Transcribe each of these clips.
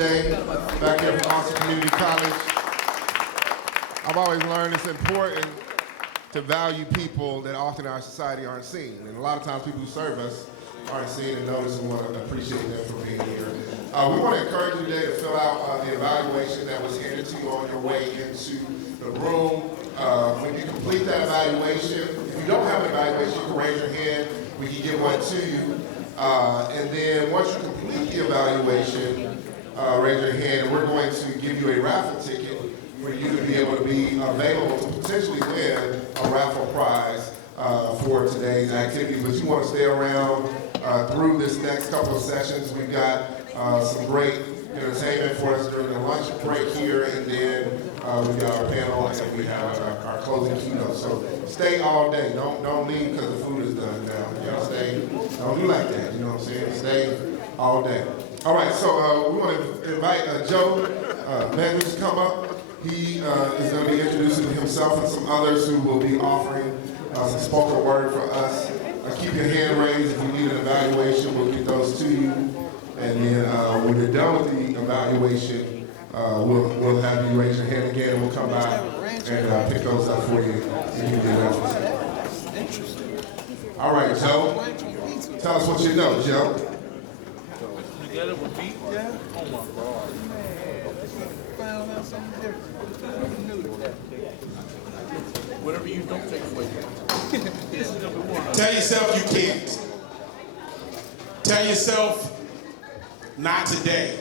today, back here from Austin Community College. I've always learned it's important to value people that often in our society aren't seen. And a lot of times people who serve us aren't seen and noticed, and we want to appreciate them for being here. We want to encourage you today to fill out the evaluation that was handed to you on your way into the room. When you complete that evaluation, if you don't have an evaluation, you can raise your hand. We can get one to you. And then once you complete the evaluation, raise your hand, and we're going to give you a raffle ticket for you to be able to be available to potentially win a raffle prize for today's activity. But you want to stay around through this next couple of sessions. We've got some great entertainment for us during the lunch break here, and then we've got our panel, and we have our closing keynote. So stay all day. Don't leave because the food is done now. You know, stay. Don't do like that. You know what I'm saying? Stay all day. All right. So we want to invite Joe Manhood to come up. He is going to be introducing himself and some others who will be offering some spoken word for us. Keep your hand raised if you need an evaluation. We'll get those to you. And then when you're done with the evaluation, we'll have you raise your hand again, and we'll come back and pick those up for you. And you can get references. All right, Joe. Tell us what you know, Joe. You got it with beat, yeah? Oh my God. Found out something different. Whatever you don't take away. This is number one. Tell yourself you can't. Tell yourself, not today.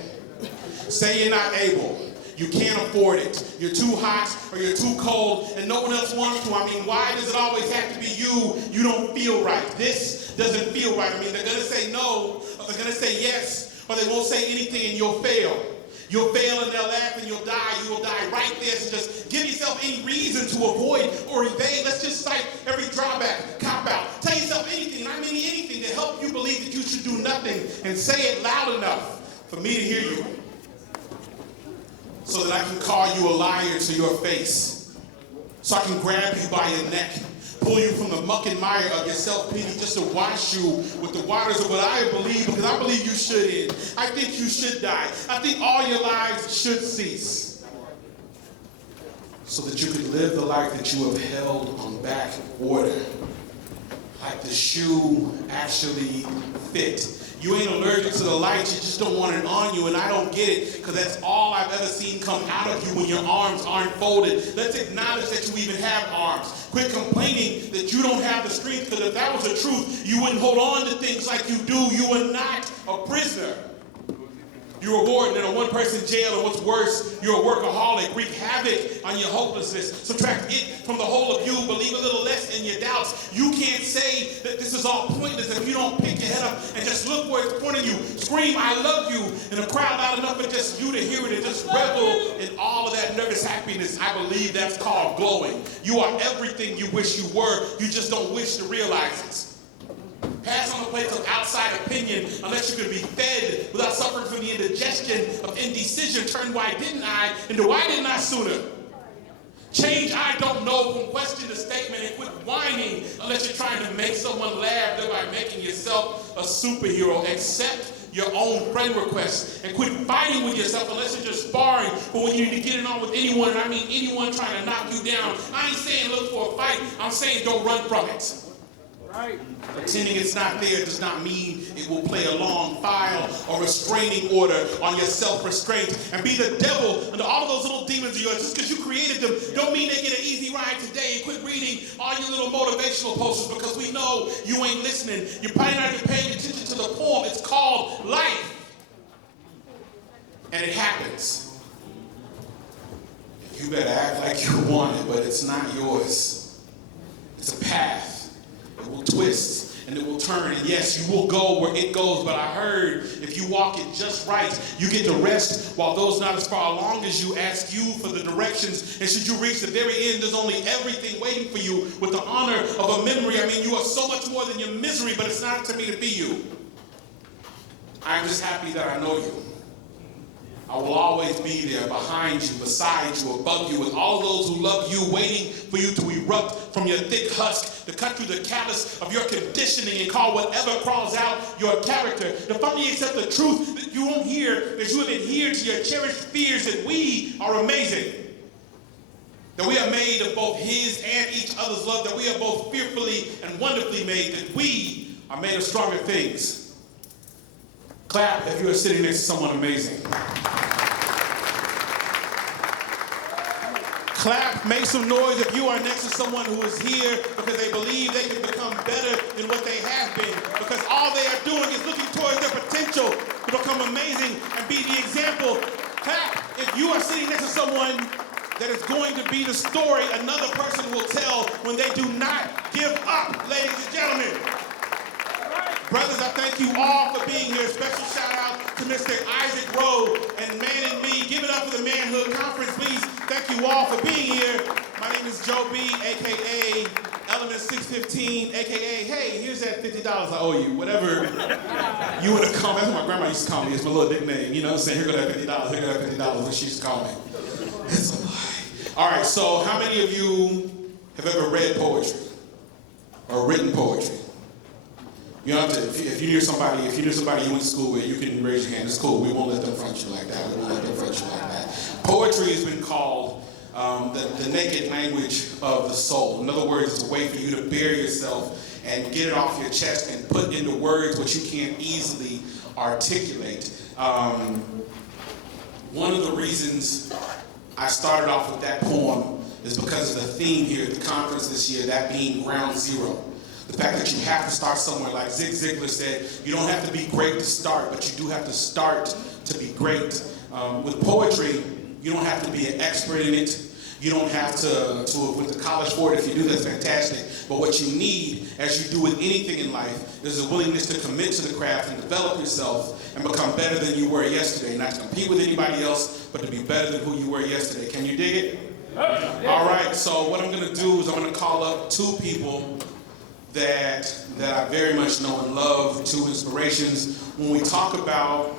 Say you're not able. You can't afford it. You're too hot or you're too cold and no one else wants to. I mean, why does it always have to be you? You don't feel right. This doesn't feel right. I mean, they're going to say no, or they're going to say yes, or they won't say anything and you'll fail. You'll fail and they'll laugh and you'll die. You will die right there. So just give yourself any reason to avoid or evade. Let's just cite every drawback, cop out. Tell yourself anything, and I mean anything, to help you believe that you should do nothing, and say it loud enough for me to hear you, so that I can call you a liar to your face, so I can grab you by your neck, pull you from the muck and mire of your self-pity just to wash you with the waters of what I believe, because I believe you should end. I think you should die. I think all your lives should cease, so that you could live the life that you have held on back order, like the shoe actually fit. You ain't allergic to the light, you just don't want it on you, and I don't get it, because that's all I've ever seen come out of you when your arms aren't folded. Let's acknowledge that you even have arms. Quit complaining that you don't have the strength, because if that was the truth, you wouldn't hold on to things like you do. You are not a prisoner. You're a warden in a one-person jail, and what's worse, you're a workaholic. Wreak havoc on your hopelessness. Subtract it from the whole of you. Believe a little less in your doubts. You can't say that this is all pointless if you don't pick your head up and just look where it's pointing you. Scream, I love you, in a crowd loud enough for just you to hear it, and just revel in all of that nervous happiness. I believe that's called glowing. You are everything you wish you were. You just don't wish to realize it. Pass on the place of outside opinion unless you can be fed without suffering from the indigestion of indecision. Turn why didn't I into why didn't I sooner? Change I don't know from question to statement, and quit whining unless you're trying to make someone laugh, thereby making yourself a superhero. Accept your own friend requests and quit fighting with yourself unless you're just sparring. But when you need to get it on with anyone, and I mean anyone trying to knock you down, I ain't saying look for a fight. I'm saying don't run from it. Right. Pretending it's not there does not mean it will play a long file or restraining order on your self-restraint and be the devil under all of those little demons of yours. Just because you created them don't mean they get an easy ride today. And quit reading all your little motivational posters, because we know you ain't listening. You're probably not even paying attention to the poem. It's called life. And it happens. You better act like you want it, but it's not yours. It's a path. It will twist and it will turn, and yes, you will go where it goes, but I heard if you walk it just right, you get to rest while those not as far along as you ask you for the directions, and should you reach the very end, there's only everything waiting for you with the honor of a memory. I mean, you are so much more than your misery, but it's not to me to be you. I'm just happy that I know you. I will always be there behind you, beside you, above you, with all those who love you, waiting for you to erupt from your thick husk, to cut through the callus of your conditioning and call whatever crawls out your character. To finally accept the truth that you won't hear, that you have adhered to your cherished fears, that we are amazing. That we are made of both his and each other's love, that we are both fearfully and wonderfully made, that we are made of stronger things. Clap if you are sitting next to someone amazing. Clap, make some noise if you are next to someone who is here because they believe they can become better than what they have been. Because all they are doing is looking towards their potential to become amazing and be the example. Clap if you are sitting next to someone that is going to be the story another person will tell when they do not give up, ladies and gentlemen. Brothers, I thank you all for being here. Special shout out to Mr. Isaac Rowe and Man and Me. Give it up for the Manhood Conference, please. Thank you all for being here. My name is Joe B, a.k.a. Element 615, a.k.a. Hey, here's that $50 I owe you. Whatever you would have called me. That's what my grandma used to call me. It's my little nickname. You know what I'm saying? Here go that $50. Here go that $50. What she used to call me. It's a lie. All right, so how many of you have ever read poetry or written poetry? You don't have to, if you knew somebody you went to school with, you can raise your hand. It's cool. We won't let them front you like that. We won't let them front you like that. Poetry has been called the naked language of the soul. In other words, it's a way for you to bury yourself and get it off your chest and put into words what you can't easily articulate. One of the reasons I started off with that poem is because of the theme here at the conference this year, that being ground zero. The fact that you have to start somewhere, like Zig Ziglar said, you don't have to be great to start, but you do have to start to be great. With poetry, you don't have to be an expert in it. You don't have to have went to college for it. If you do, that's fantastic. But what you need, as you do with anything in life, is a willingness to commit to the craft and develop yourself and become better than you were yesterday. Not to compete with anybody else, but to be better than who you were yesterday. Can you dig it? All right, so what I'm going to do is I'm going to call up two people that I very much know and love, two inspirations. When we talk about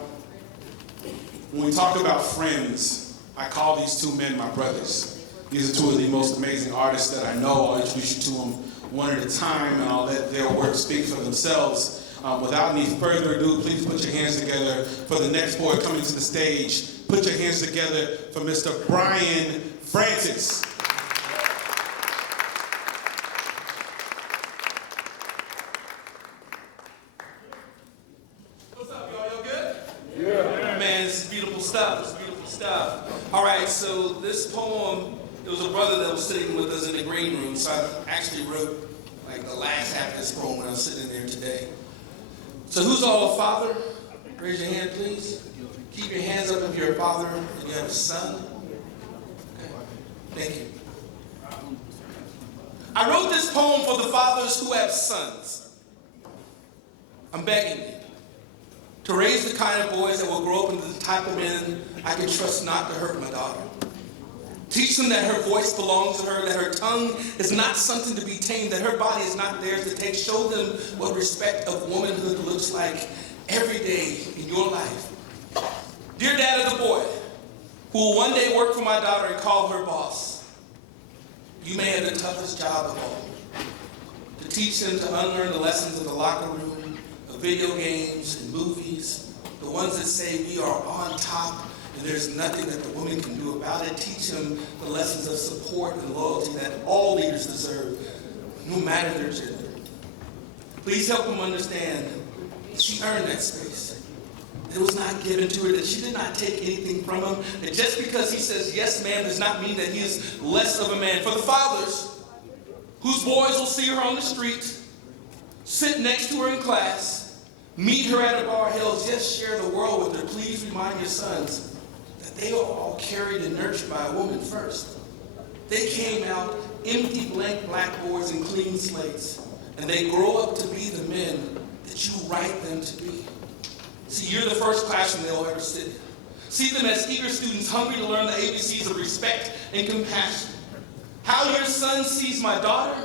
friends, I call these two men my brothers. These are two of the most amazing artists that I know. I'll introduce you to them one at a time, and I'll let their work speak for themselves. Without any further ado, please put your hands together for the next boy coming to the stage. Put your hands together for Mr. Brian Francis. All right, so this poem, it was a brother that was sitting with us in the green room, so I actually wrote like the last half of this poem when I was sitting there today. So who's all a father? Raise your hand, please. Keep your hands up if you're a father and you have a son. Okay. Thank you. I wrote this poem for the fathers who have sons. I'm begging you to raise the kind of boys that will grow up into the type of men I can trust not to hurt my daughter. Teach them that her voice belongs to her, that her tongue is not something to be tamed, that her body is not theirs to take. Show them what respect of womanhood looks like every day in your life. Dear dad of the boy, who will one day work for my daughter and call her boss, you may have the toughest job of all. To teach them to unlearn the lessons of the locker room, of video games and movies, the ones that say we are on top and there's nothing that the woman can do about it. Teach them the lessons of support and loyalty that all leaders deserve, no matter their gender. Please help them understand that she earned that space. It was not given to her, that she did not take anything from him, that just because he says yes ma'am does not mean that he is less of a man. For the fathers whose boys will see her on the street, sit next to her in class, meet her at a bar, hell, just share the world with her, please remind your sons that they are all carried and nurtured by a woman first. They came out empty blank blackboards and clean slates, and they grow up to be the men that you write them to be. See, you're the first classroom they'll ever sit in. See them as eager students hungry to learn the ABCs of respect and compassion. How your son sees my daughter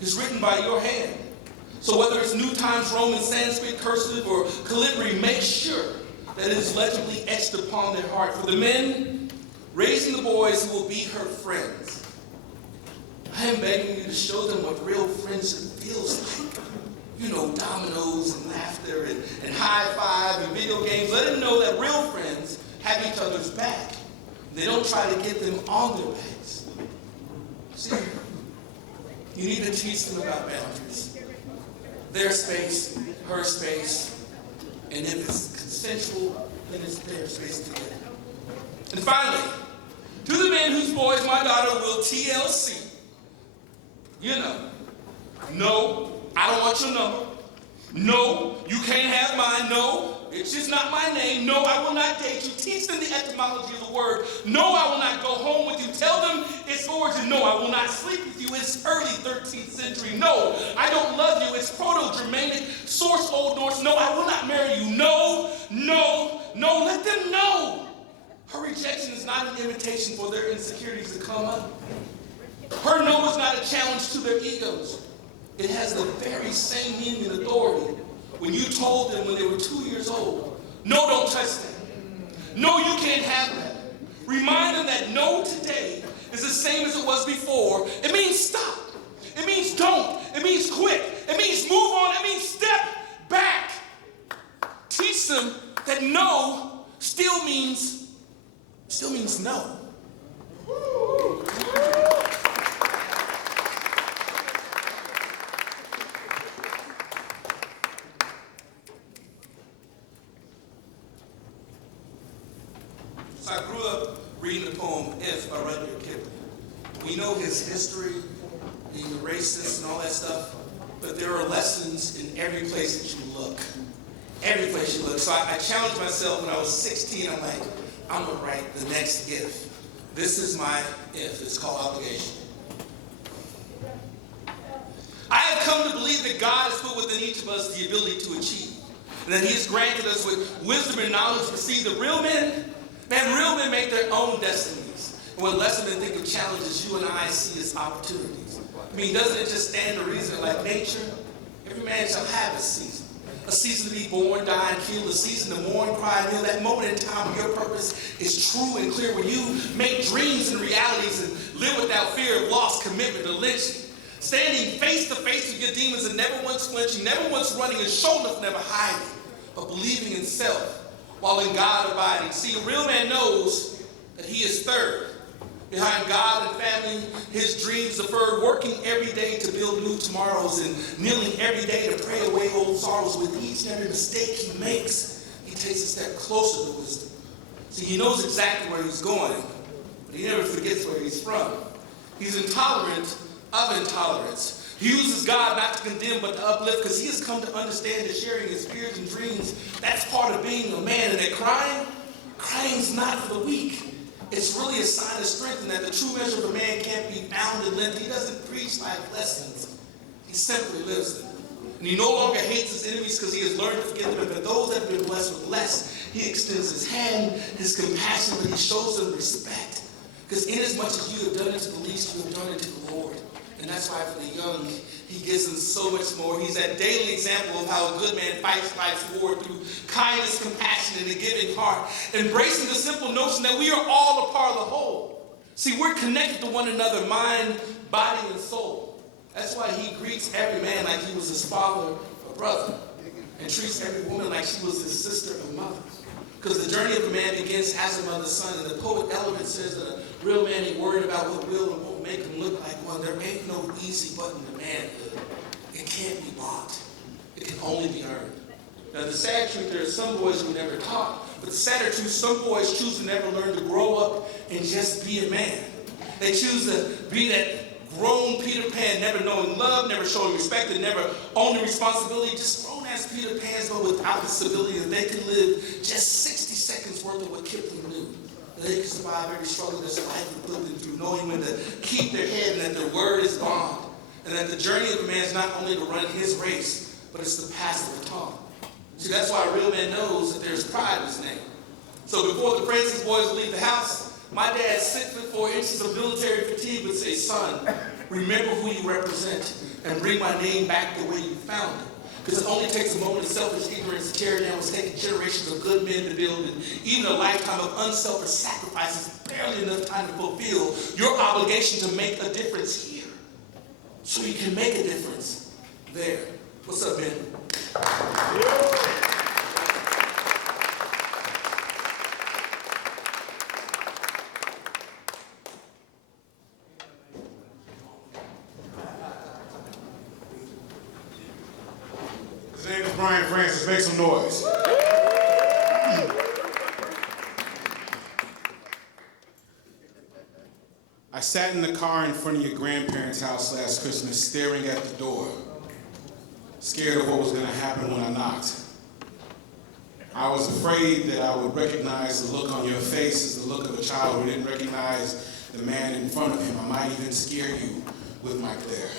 is written by your hand. So whether it's New Times Roman Sanskrit cursive or calligraphy, make sure that is legibly etched upon their heart. For the men raising the boys who will be her friends, I am begging you to show them what real friendship feels like. You know, dominoes and laughter and high five and video games. Let them know that real friends have each other's back. They don't try to get them on their backs. See, you need to teach them about boundaries. Their space, her space, and if it's consensual, then it's their space together. And finally, to the men whose boys my daughter will TLC, you know, no, I don't want your number. No, you can't have mine. No, it's just not my name. No, I will not date you. Teach them the etymology of the word. No, I will not go home with you. Tell them its origin. No, I will not sleep with you. It's early 13th century. No, I don't love you. It's Proto-Germanic, source Old Norse. No, I will not marry you. No, no, no. Let them know. Her rejection is not an invitation for their insecurities to come up. Her no is not a challenge to their egos. It has the very same meaning and authority when you told them when they were 2 years old, no, don't touch that. No, you can't have that. Remind them that no today is the same as it was before. It means stop. It means don't. It means quit. It means move on. It means step back. Teach them that no still means no. So I grew up reading the poem If by Rudyard Kipling. We know his history, being a racist and all that stuff, but there are lessons in every place that you look. Every place you look. So I challenged myself when I was 16. I'm like, I'm going to write the next if. This is my if. It's called obligation. I have come to believe that God has put within each of us the ability to achieve, and that he has granted us with wisdom and knowledge to see the real men. Man, real men make their own destinies. And what less than think of challenges you and I see as opportunities. I mean, doesn't it just stand to reason like nature? Every man shall have a season. A season to be born, die, and kill. A season to mourn, cry, and kneel. That moment in time when your purpose is true and clear. When you make dreams and realities and live without fear of loss, commitment, or lynching. Standing face to face with your demons and never once flinching, never once running and show enough, never hiding, but believing in self while in God abiding. See, a real man knows that he is third. Behind God and family, his dreams deferred, working every day to build new tomorrows and kneeling every day to pray away old sorrows. With each and every mistake he makes, he takes a step closer to wisdom. See, he knows exactly where he's going, but he never forgets where he's from. He's intolerant of intolerance. He uses God not to condemn but to uplift, because he has come to understand that sharing his fears and dreams, that's part of being a man. And that crying's not for the weak. It's really a sign of strength, and that the true measure of a man can't be bound in length. He doesn't preach life lessons. He simply lives them. And he no longer hates his enemies because he has learned to forgive them. And for those that have been blessed with less, he extends his hand, his compassion, but he shows them respect. Because inasmuch as you have done it to the least, you have done it to the Lord. And that's why for the young, he gives them so much more. He's that daily example of how a good man fights life's war through kindness, compassion, and a giving heart. Embracing the simple notion that we are all a part of the whole. See, we're connected to one another, mind, body, and soul. That's why he greets every man like he was his father or brother, and treats every woman like she was his sister or mother. Because the journey of a man begins as a mother's son, and the poet Element says that a real man ain't worried about what will and won't make him look like one. There ain't no easy button to manhood. It can't be bought. It can only be earned. Now the sad truth, there are some boys who never taught, but the sadder truth, some boys choose to never learn to grow up and just be a man. They choose to be that grown Peter Pan, never knowing love, never showing respect, and never owning responsibility, just grown as Peter Pans, but without the stability that they can live just 60 seconds worth of what Kipling knew. That they can survive every struggle that life would put them through, knowing when to keep their head and that their word is bond, and that the journey of a man is not only to run his race, but it's the pass of the tongue. See, that's why a real man knows that there's pride in his name. So before the Francis boys leave the house, my dad, 6'4" of military fatigue, would say, son, remember who you represent and bring my name back the way you found it. Because it only takes a moment of selfish ignorance to tear down what's taken generations of good men to build, and even a lifetime of unselfish sacrifices, barely enough time to fulfill your obligation to make a difference here. So you can make a difference there. What's up, man? His name is Brian Francis. Make some noise. I sat in the car in front of your grandparents' house last Christmas, staring at the door, scared of what was going to happen when I knocked. I was afraid that I would recognize the look on your face as the look of a child who didn't recognize the man in front of him. I might even scare you with my glare.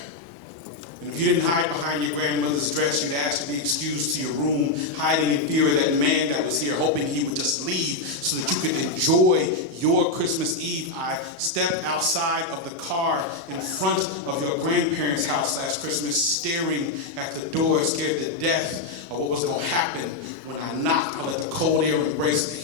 And if you didn't hide behind your grandmother's dress, you'd ask to be excused to your room, hiding in fear of that man that was here, hoping he would just leave so that you could enjoy your Christmas Eve. I stepped outside of the car in front of your grandparents' house last Christmas, staring at the door, scared to death of what was going to happen when I knocked. I let the cold air embrace me.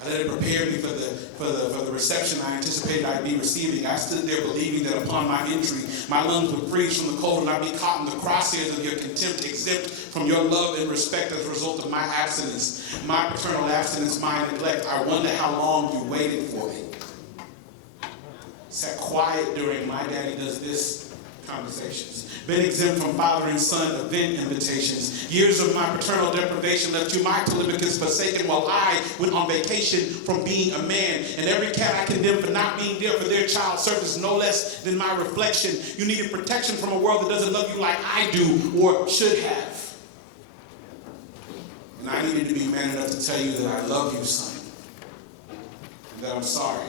I let it prepare me for the reception I anticipated I'd be receiving. I stood there believing that upon my entry, my lungs would freeze from the cold and I'd be caught in the crosshairs of your contempt, exempt from your love and respect as a result of my abstinence, my paternal abstinence, my neglect. I wonder how long you waited for me. Sat quiet during my daddy does this conversations. Been exempt from father and son event invitations. Years of my paternal deprivation left you my Telemachus forsaken while I went on vacation from being a man. And every cat I condemn for not being there for their child served as no less than my reflection. You needed protection from a world that doesn't love you like I do or should have. And I needed to be man enough to tell you that I love you, son. And that I'm sorry.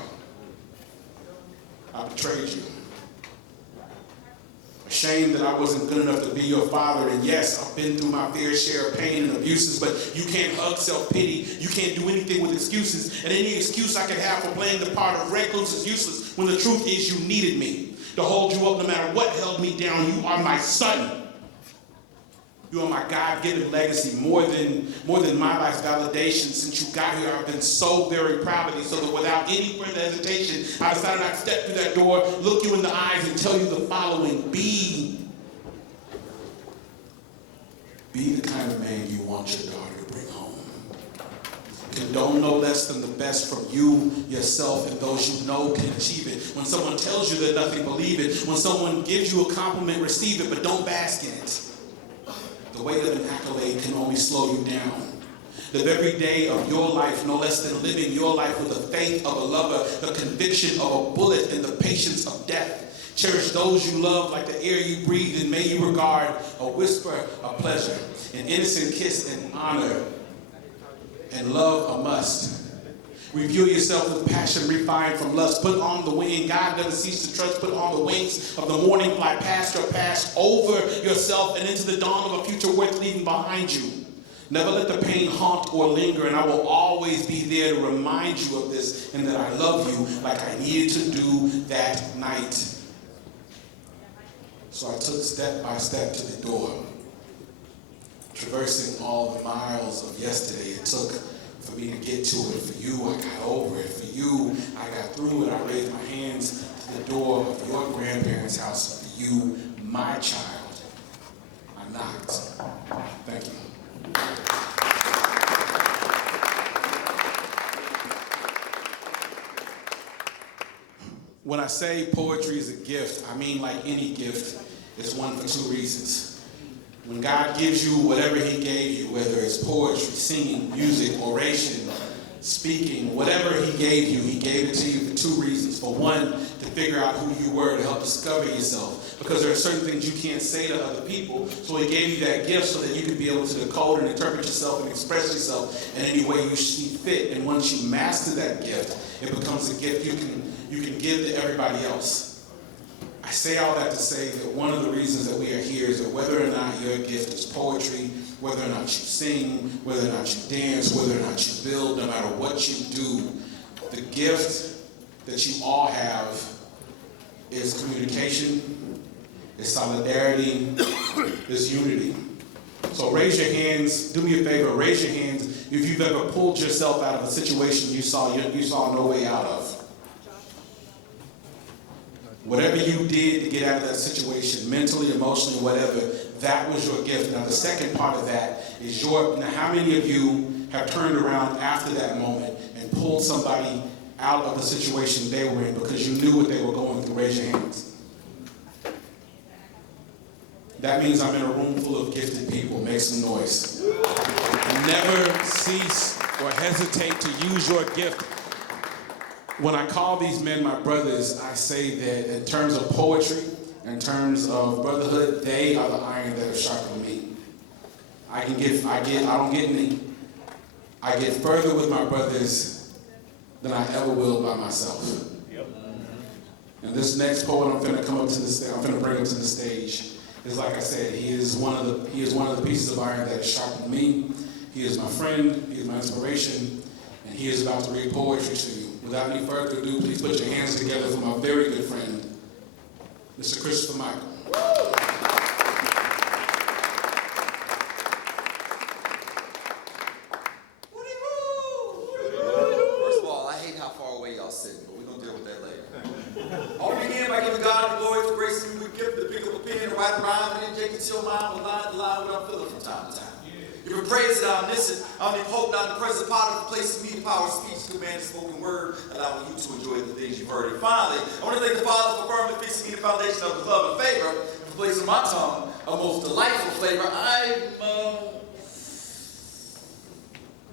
I betrayed you. Ashamed that I wasn't good enough to be your father. And yes, I've been through my fair share of pain and abuses, but you can't hug self-pity. You can't do anything with excuses. And any excuse I could have for playing the part of recluse is useless when the truth is you needed me to hold you up no matter what held me down. You are my son. You are my God-given legacy, more than my life's validation. Since you got here, I've been so very proud of you, so that without any further hesitation, I decided I'd step through that door, look you in the eyes, and tell you the following. Be the kind of man you want your daughter to bring home. Condone no less than the best from you, yourself, and those you know can achieve it. When someone tells you that nothing, believe it. When someone gives you a compliment, receive it, but don't bask in it. The weight of an accolade can only slow you down. Live every day of your life no less than living your life with the faith of a lover, the conviction of a bullet, and the patience of death. Cherish those you love like the air you breathe, and may you regard a whisper a pleasure, an innocent kiss an honor, and love a must. Refuel yourself with passion refined from lust. Put on the wing. God doesn't cease to trust. Put on the wings of the morning. Fly past your past, over yourself, and into the dawn of a future worth leaving behind you. Never let the pain haunt or linger, and I will always be there to remind you of this and that I love you like I needed to do that night. So I took step by step to the door, traversing all the miles of yesterday it took for me to get to it. For you, I got over it. For you, I got through it. I raised my hands to the door of your grandparents' house. For you, my child, I knocked. Thank you. When I say poetry is a gift, I mean like any gift, it's one for two reasons. When God gives you whatever he gave you, whether it's poetry, singing, music, oration, speaking, whatever he gave it to you for two reasons. For one, to figure out who you were, to help discover yourself. Because there are certain things you can't say to other people. So he gave you that gift so that you could be able to decode and interpret yourself and express yourself in any way you see fit. And once you master that gift, it becomes a gift you can give to everybody else. I say all that to say that one of the reasons that we are here is that whether or not your gift is poetry, whether or not you sing, whether or not you dance, whether or not you build, no matter what you do, the gift that you all have is communication, is solidarity, is unity. So raise your hands, do me a favor, raise your hands if you've ever pulled yourself out of a situation you saw no way out of. Whatever you did to get out of that situation, mentally, emotionally, whatever, that was your gift. Now the second part of that is now how many of you have turned around after that moment and pulled somebody out of the situation they were in because you knew what they were going through? Raise your hands. That means I'm in a room full of gifted people. Make some noise. Never cease or hesitate to use your gift. When I call these men my brothers, I say that in terms of poetry, in terms of brotherhood, they are the iron that have sharpened me. I don't get any. I get further with my brothers than I ever will by myself. And this next poet I'm finna bring him to the stage. Is like I said, he is one of the pieces of iron that has sharpened me. He is my friend, he is my inspiration, and he is about to read poetry to you. Without any further ado, please put your hands together for my very good friend, Mr. Christopher Michael. First of all, I hate how far away y'all sitting, but we're going to deal with that later. I want to begin by giving God the glory for gracing me with gift to pick up a pen and write a rhyme and inject into your mind with line to line what I'm feeling from time to time. Give praise that I'm omniscient, omnipotent, omnipresent, power of places me the power of speech, command, and spoken word, allowing you to enjoy the things you've heard. And finally, I want to thank the Father for firmly fixing me the foundation of His love and favor, for placing my tongue a most delightful flavor.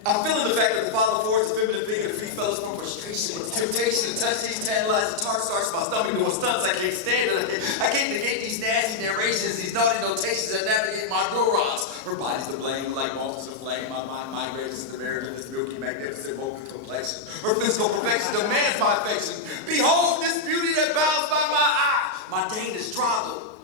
I'm feeling the fact that the Father affords a feminine figure to free fellas from frustration with temptation to touch these tantalizing tart starts my stomach doing stunts I can't stand it. I can't negate these nasty narrations, these naughty notations that navigate my neurons. Her body's to blame like moths to flame. My mind migrates into the marriage of this milky, magnificent, vocal complexion. Her physical perfection demands my affection. Behold this beauty that bounds by my eye. My Dane is throttled.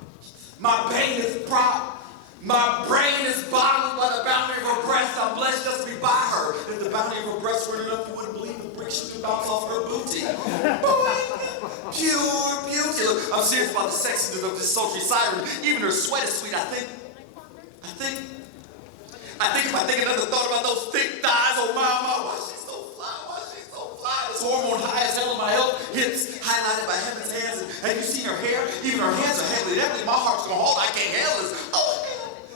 My bane is proud. My brain is bottled by the bounty of her breast. I'm blessed just to be by her. If the bounty of her breast were enough, you wouldn't believe the bricks she could bounce off her booty. Pure beauty. Look, I'm serious about the sexiness of this sultry siren. Even her sweat is sweet. I think if I think another thought about those thick thighs, oh my, why she's so fly, this hormone high as hell in my hips, highlighted by heaven's hands. And have you seen her hair? Even her hands are heavily, my heart's gonna hold, I can't handle this. Oh,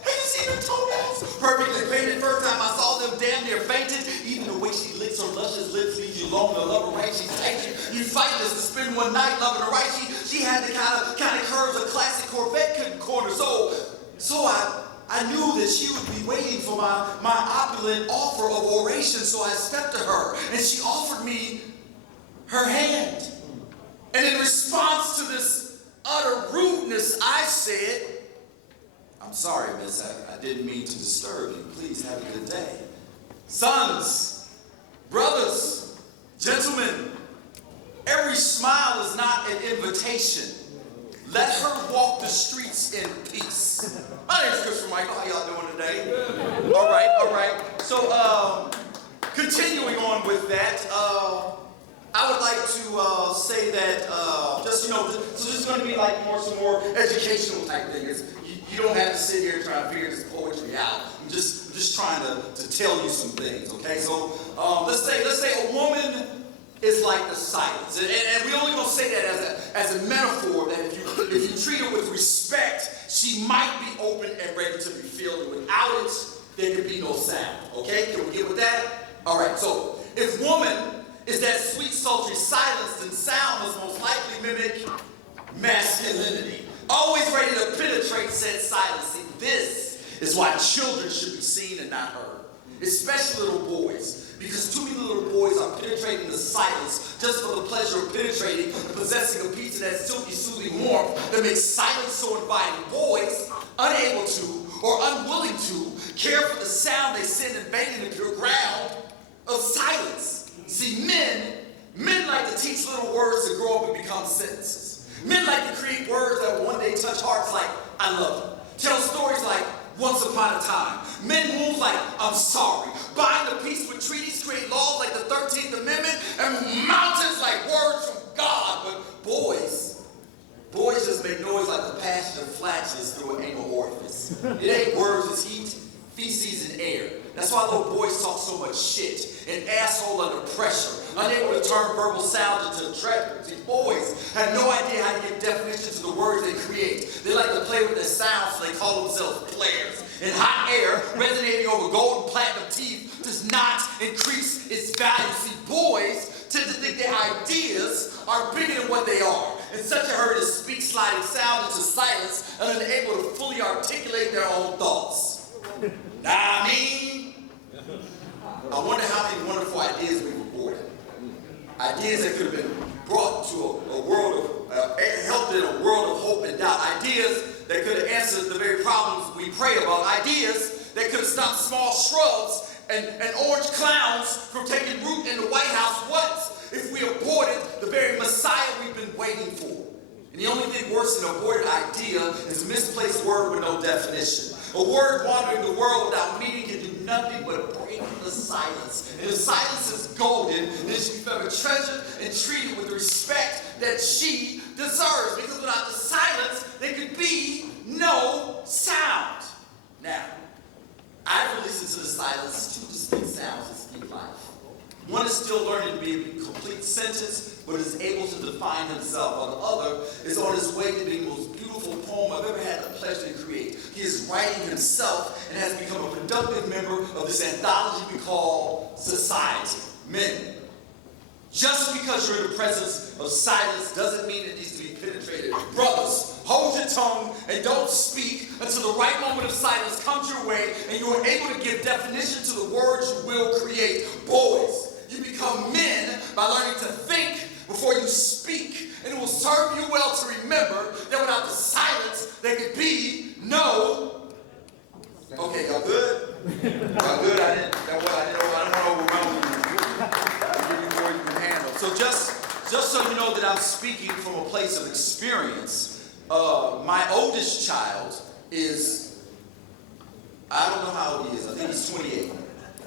have you seen her toenails? Perfectly painted, first time I saw them damn near fainted. Even the way she licks her luscious lips leaves you long to love her right. She's taken. You fight this to spend one night loving her right. She had the kind of curves a classic Corvette couldn't corner. So I knew that she would be waiting for my opulent offer of oration. So I stepped to her and she offered me her hand. And in response to this utter rudeness, I said, I'm sorry, miss, I didn't mean to disturb you. Please have a good day. Sons, brothers, gentlemen, every smile is not an invitation. Let her walk the streets in peace. My name is Christopher Michael. How y'all doing today? All right. So, continuing on with that, I would like to say that, so this is going to be like some more educational type things. You don't have to sit here and try to figure this poetry out. I'm just trying to tell you some things, okay? So let's say a woman is like the silence, and we only gonna say that as a metaphor that if you treat her with respect, she might be open and ready to be filled. And without it, there could be no sound. Okay? Can we get with that? All right. So if woman is that sweet, sultry silence, then sound must most likely mimic masculinity. Always ready to penetrate said silence. See, this is why children should be seen and not heard, especially little boys. Because too many little boys are penetrating the silence just for the pleasure of penetrating and possessing a piece of that silky, soothing warmth that makes silence so inviting. Boys, unable to or unwilling to care for the sound they send invading the pure ground of silence. See, men like to teach little words to grow up and become sentences. Men like to create words that will one day touch hearts like, I love you. Tell stories like, once upon a time. Men move like, I'm sorry. Bind the peace with treaties, create laws like the 13th Amendment, and mountains like words from God. But boys just make noise like the passion of flashes through an anal orifice. It ain't words, it's heat. feces and air. That's why little boys talk so much shit. An asshole under pressure, unable to turn verbal sounds into treasures. These boys have no idea how to give definition to the words they create. They like to play with their sounds, so they call themselves players. And hot air resonating over gold and platinum teeth does not increase its value. See, boys tend to think their ideas are bigger than what they are. And such a hurry to speak sliding sound into silence and unable to fully articulate their own thoughts. I mean, I wonder how many wonderful ideas we've aborted. Ideas that could have been brought to a world of, helped in a world of hope and doubt. Ideas that could have answered the very problems we pray about. Ideas that could have stopped small shrubs and orange clowns from taking root in the White House. What if we aborted the very Messiah we've been waiting for? And the only thing worse than an aborted idea is a misplaced word with no definition. A word wandering the world without meaning can do nothing but break the silence. And if silence is golden, then it should be forever treasured and treated with the respect that she deserves. Because without the silence, there could be no sound. Now, I've listened to the silence, two distinct sounds that speak life. One is still learning to be a complete sentence, but is able to define himself, while the other is on his way to being the most beautiful poem I've ever had the pleasure to create. He is writing himself and has become a productive member of this anthology we call society. Men, just because you're in the presence of silence doesn't mean it needs to be penetrated. Brothers, hold your tongue and don't speak until the right moment of silence comes your way and you are able to give definition to the words you will create. Boys, you become men by learning to think before you speak, and it will serve you well to remember that without the silence, there could be no. Okay, y'all good? Y'all good? I didn't want to overwhelm you. Give you more you can handle. So just so you know that I'm speaking from a place of experience, my oldest child is, I don't know how old he is. I think he's 28.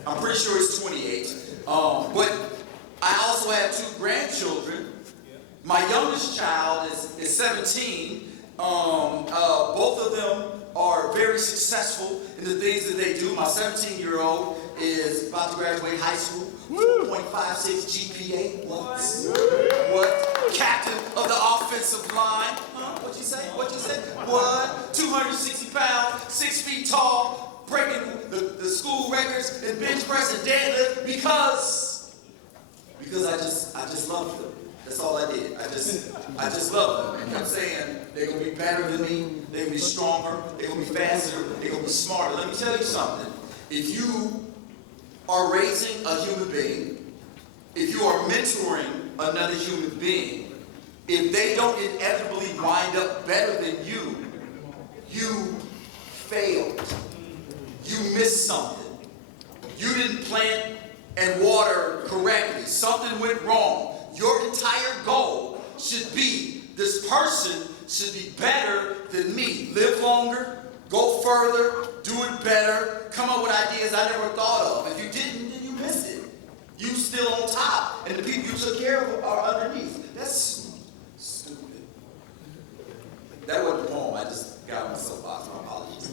I'm pretty sure he's 28. But I also have two grandchildren. My youngest child is 17. Both of them are very successful in the things that they do. My 17-year-old is about to graduate high school, 4.56 GPA. What? Captain of the offensive line. Huh? What'd you say? What? 260 pounds, 6 feet tall, breaking the school records in bench press and deadlift because I just loved them. That's all I did. I just loved them and kept saying they're gonna be better than me, they're gonna be stronger, they're gonna be faster, they're gonna be smarter. Let me tell you something. If you are raising a human being, if you are mentoring another human being, if they don't inevitably wind up better than you, you failed. You missed something. You didn't plant and water correctly. Something went wrong. Your entire goal should be, this person should be better than me. Live longer, go further, do it better, come up with ideas I never thought of. If you didn't, then you missed it. You still on top, and the people you took care of are underneath. That's stupid. That wasn't a poem. I just got on my soapbox. My apologies.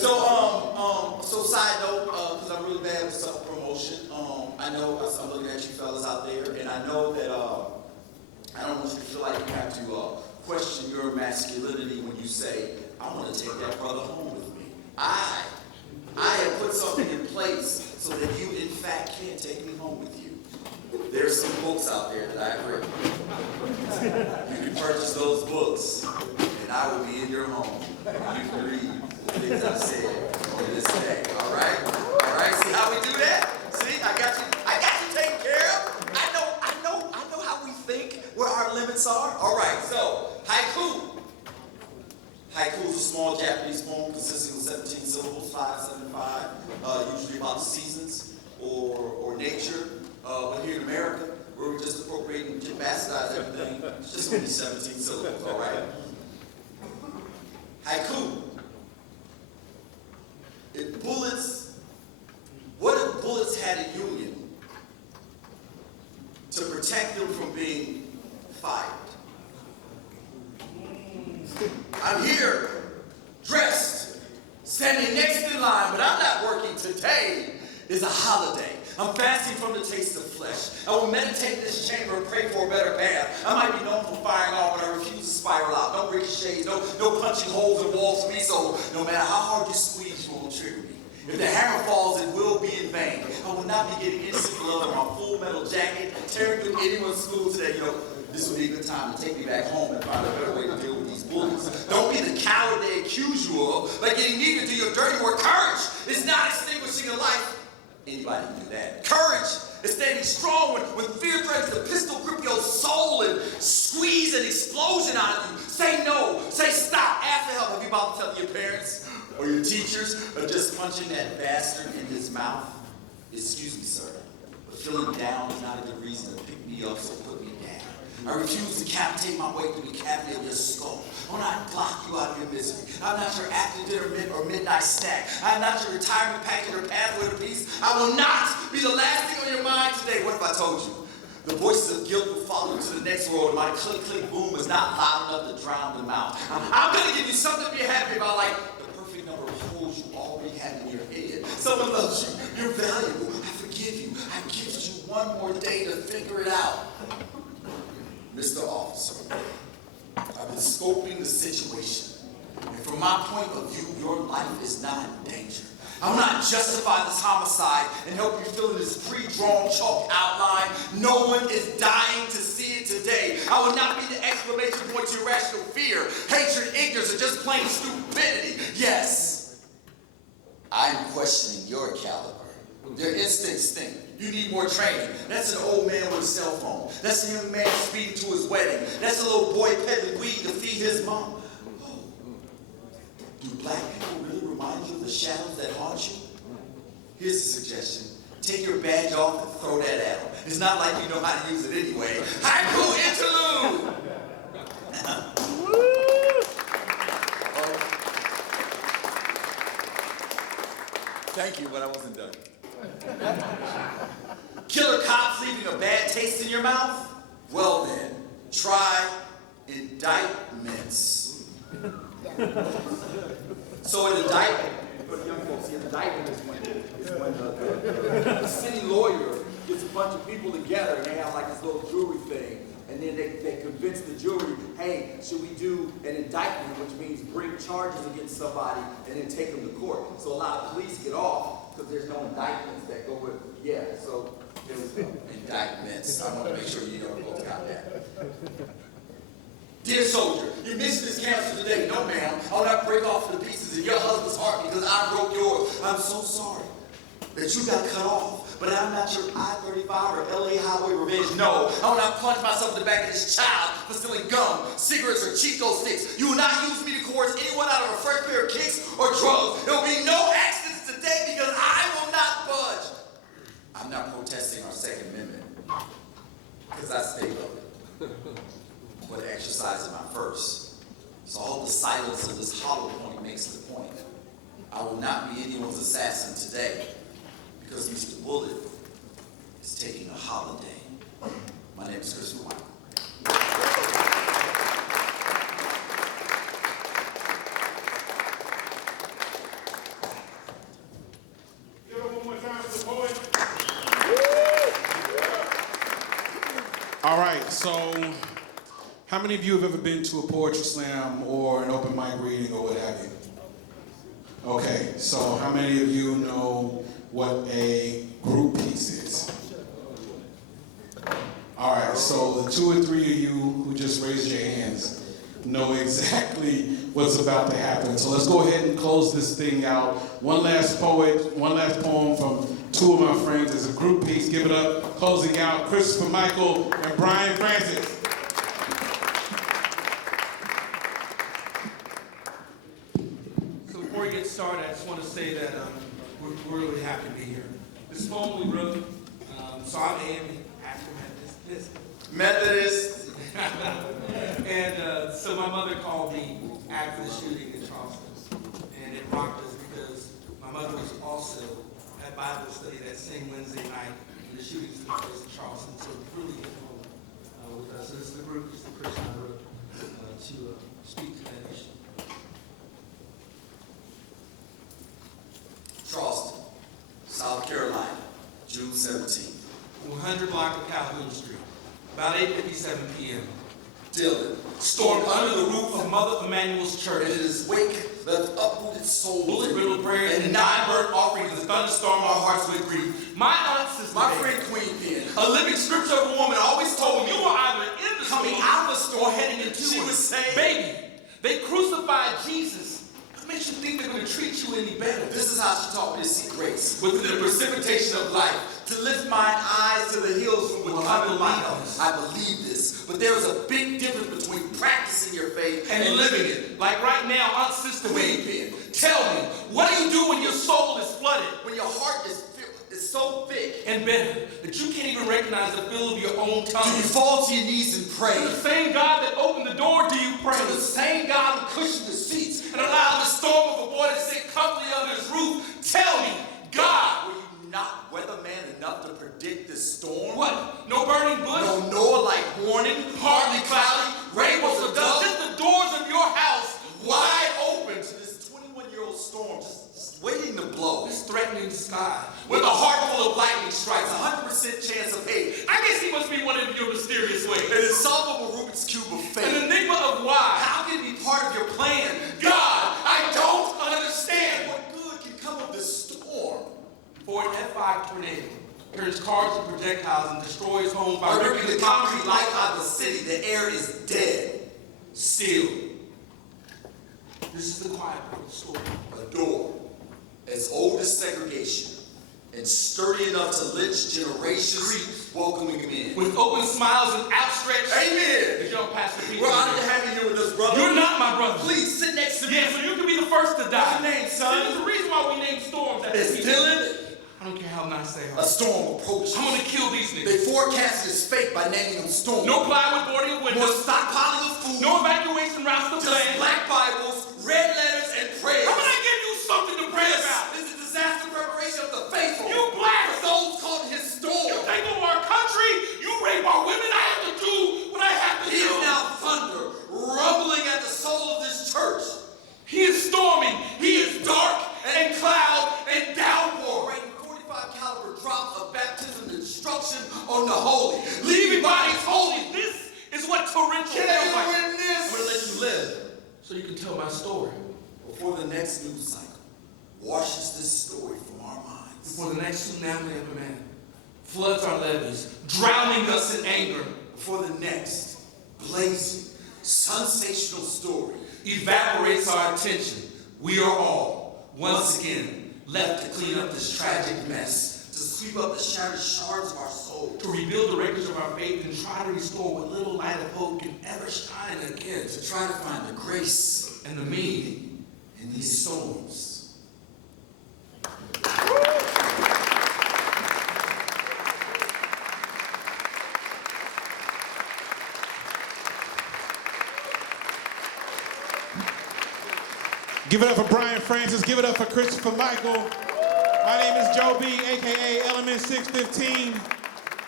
So side note, because I'm really bad with self-promotion. I know I'm looking at you fellas out there, and I know that I don't want you to feel like you have to question your masculinity when you say, I want to take that brother home with me. I have put something in place so that you, in fact, can take me home with you. There's some books out there that I've written. You can purchase those books, and I will be in your home. You can read the things I've said on this day. All right? All right? See how we do that? See, I got you taken care of. I know how we think, where our limits are. All right, so haiku. Haiku is a small Japanese poem consisting of 17 syllables, 575, usually about the seasons or nature. But here in America, where we just appropriate and bastardize everything, it's just going to be 17 syllables, all right? Haiku. What if bullets had a union to protect them from being fired? I'm here, dressed, standing next in line, but I'm a holiday. I'm fasting from the taste of flesh. I will meditate in this chamber and pray for a better path. I might be known for firing off, but I refuse to spiral out. No ricochets, no punching holes in walls for me, so no matter how hard you squeeze, you won't trigger me. If the hammer falls, it will be in vain. I will not be getting innocent blood on my full metal jacket, tearing through anyone's school today. This would be a good time to take me back home and find a better way to deal with these bullies. Don't be the coward they accuse you of by getting me to do your dirty work. Courage is not extinguishing a life. Anybody can do that. Courage is standing strong when fear threatens to pistol grip your soul and squeeze an explosion out of you. Say no. Say stop. Ask for help. Have you bothered telling your parents or your teachers or just punching that bastard in his mouth? Excuse me, sir, but feeling down is not a good reason to pick me up, so put me down. I refuse to decapitate my way through the cavity of your skull. I will not block you out of your misery. I'm not your after dinner or midnight snack. I'm not your retirement package or pathway to peace. I will not be the last thing on your mind today. What if I told you? The voices of guilt will follow you to the next world, and my click, click, boom is not loud enough to drown them out. I'm going to give you something to be happy about, like the perfect number of holes you already have in your head. Someone loves you. You're valuable. I forgive you. I give you one more day to figure it out. Mr. Officer, I've been scoping the situation, and from my point of view, your life is not in danger. I will not justify this homicide and help you fill in this pre-drawn chalk outline. No one is dying to see it today. I will not be the exclamation point to irrational fear, hatred, ignorance, or just plain stupidity. Yes, I'm questioning your caliber. Your instincts stink. You need more training. That's an old man with a cell phone. That's a young man speeding to his wedding. That's a little boy peddling weed to feed his mom. Oh. Do black people really remind you of the shadows that haunt you? Here's a suggestion. Take your badge off and throw that at them. It's not like you know how to use it anyway. Haiku interlude! Thank you, but I wasn't done. Killer cops leaving a bad taste in your mouth? Well then, try indictments. So an indictment, for the young folks, the indictment is when the city lawyer gets a bunch of people together and they have like this little jury thing. And then they convince the jury, hey, should we do an indictment, which means bring charges against somebody and then take them to court. So a lot of police get off because there's no indictments that go with it. Yeah, so there was no indictments. I want to make sure you know both got that. Dear soldier, your mission is canceled today. No, ma'am. I will not break off the pieces in your husband's heart because I broke yours. I'm so sorry that you got cut off. But I'm not your I-35 or LA highway revenge. No, I will not plunge myself in the back of this child for stealing gum, cigarettes, or Chico sticks. You will not use me to coerce anyone out of a fresh pair of kicks or drugs. There will be no accidents today because I will not budge. I'm not protesting our Second Amendment because I stay with it, but exercising my first. So all the silence of this hollow point makes the point. I will not be anyone's assassin today. Because Mr. Bullet is taking a holiday. My name is Chris White. Give it one more time for the poet. All right, so how many of you have ever been to a poetry slam or an open mic reading or what have you? Okay, so how many of you know what a group piece is? All right, so the 2 or 3 of you who just raised your hands know exactly what's about to happen. So let's go ahead and close this thing out. One last poem from 2 of my friends as a group piece. Give it up, closing out, Christopher Michael and Brian Francis. So before we get started, I just want to say that we're really happy to be here. This poem we wrote, so I'm Amy, African Methodist. And so my mother called me after the shooting in Charleston. And it rocked us because my mother was also at Bible study that same Wednesday night when the shooting took place in Charleston. So it really hit home with us. So this is the group, it's the Christian I wrote to speak to that issue. Charleston, South Carolina. block of Calhoun Street, about 8:57 p.m. Dylan, Stormed under the roof of Mother Emmanuel's church. and in his wake left uprooted souls, Bullet-riddled prayers and 9 burnt offerings as thunderstorm our hearts with grief. My aunt, sister, my friend Queen Pen, a living scripture of a woman, always told me you were either in the coming storm out of the storm, or heading into she it. would say, baby, they crucified Jesus. What makes you think they're going to treat you any better? this is how she taught me to see grace within the precipitation of life, to lift mine eyes to the hills from which cometh my help. I believe this, but there is a big difference between practicing your faith and living it. Like right now, Aunt Sister Queen Wade, Pen, tell me, what do you do when your soul is flooded when your heart is so thick, and bitter that you can't even recognize the feel of your own tongue? do you fall to your knees and pray? To the same God that opened the door, do you pray? To the same God who cushioned the seats And allow the storm of a boy to sit comfortably under his roof? Tell me, God, were you not weatherman enough to predict this storm? what? No burning bush? No Noah-like warning, Partly cloudy, rainbows of dust, just the doors of your house wide open to this 21-year-old storm just waiting to blow. this threatening sky. With a heart full of lightning strikes, 100% chance of hate. I guess he must be one of your mysterious ways. An insoluble Rubik's Cube of An fate. enigma of why. How can it be part of your plan? God, I don't understand. What good can come of this storm? For an F5 tornado turns cars to projectiles and destroys homes by By ripping ripping the concrete life out of the city, the air is dead. Still, this is the quiet part of the story. A door as old as segregation and sturdy enough to lynch generations welcoming him in. With open smiles and outstretched. Amen. The young Pastor Peter. We're honored to have you here with us, brother. You're not my brother. Please sit next to me. Yeah, so you can be the first to die. What's your name, son? There's a reason why we name storms after It's people. Dylan. I don't care how nice they A are. storm approaches. I'm gonna kill these niggas. They forecasted his fate by naming him Storm. No plywood boarding of More windows. stockpiling of food. No evacuation routes to Just plan. black Bibles, red letters, and prayers. I'm gonna give you something to pray about. This is a disaster preparation of the faithful. You blacks. For those caught in his storm. You take over our country. You rape our women. I have to do what I have to He do. is now thunder, rumbling at the soul of this church. He is storming. He is dark and cloud and downpour. Raining 45 caliber drops of baptism and destruction on the holy. Leaving bodies holy. This is what torrential Can feels like. I win this? I'm going to let you live So you can tell my story. before the next news cycle washes this story from our minds. Before the next tsunami of a man floods our levees, drowning us in anger. Before the next blazing, sensational story Evaporates our attention. We are all, once again, left to clean up this tragic mess. to sweep up the shattered shards of our soul. To rebuild the wreckage of our faith and try to restore what little light of hope can ever shine again. To try to find the grace And the meaning in these storms. Give it up for Brian Francis. Give it up for Christopher Michael. My name is Joe B, a.k.a. Element 615.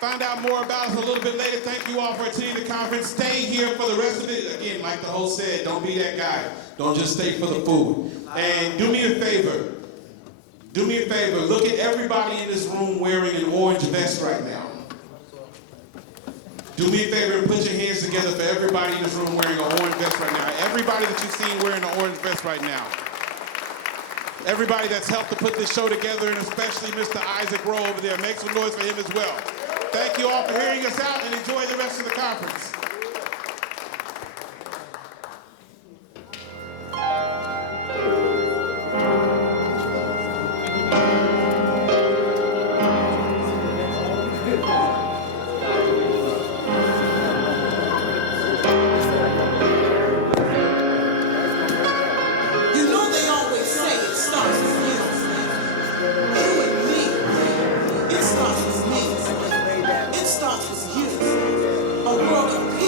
Find out more about us a little bit later. Thank you all for attending the conference. Stay here for the rest of it. Again, like the host said, don't be that guy. Don't just stay for the food. And do me a favor. Do me a favor. Look at everybody in this room wearing an orange vest right now. Do me a favor and put your hands together for everybody in this room wearing an orange vest right now. Everybody that you've seen wearing an orange vest right now. Everybody that's helped to put this show together, and especially Mr. Isaac Rowe over there. Make some noise for him as well. Thank you all for hearing us out, and enjoy the rest of the conference. You know they always say it starts with you. You and me. It starts with me. It starts with you. A world of peace.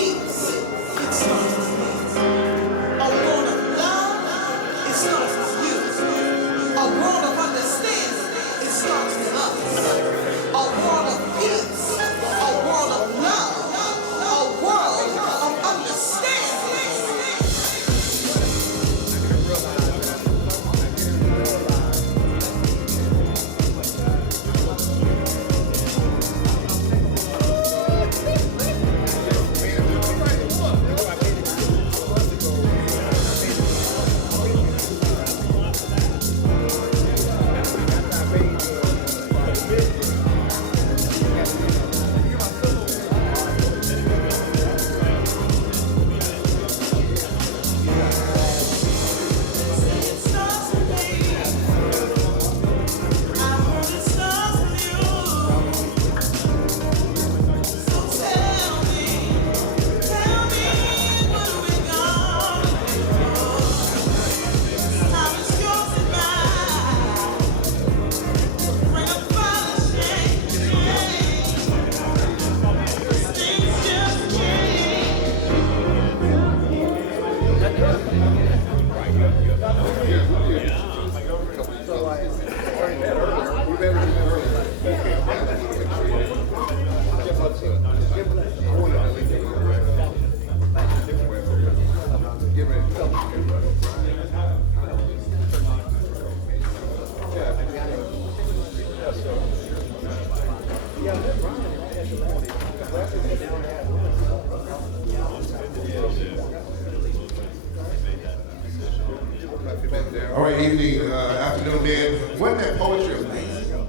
All right, afternoon, man. Wasn't that poetry amazing?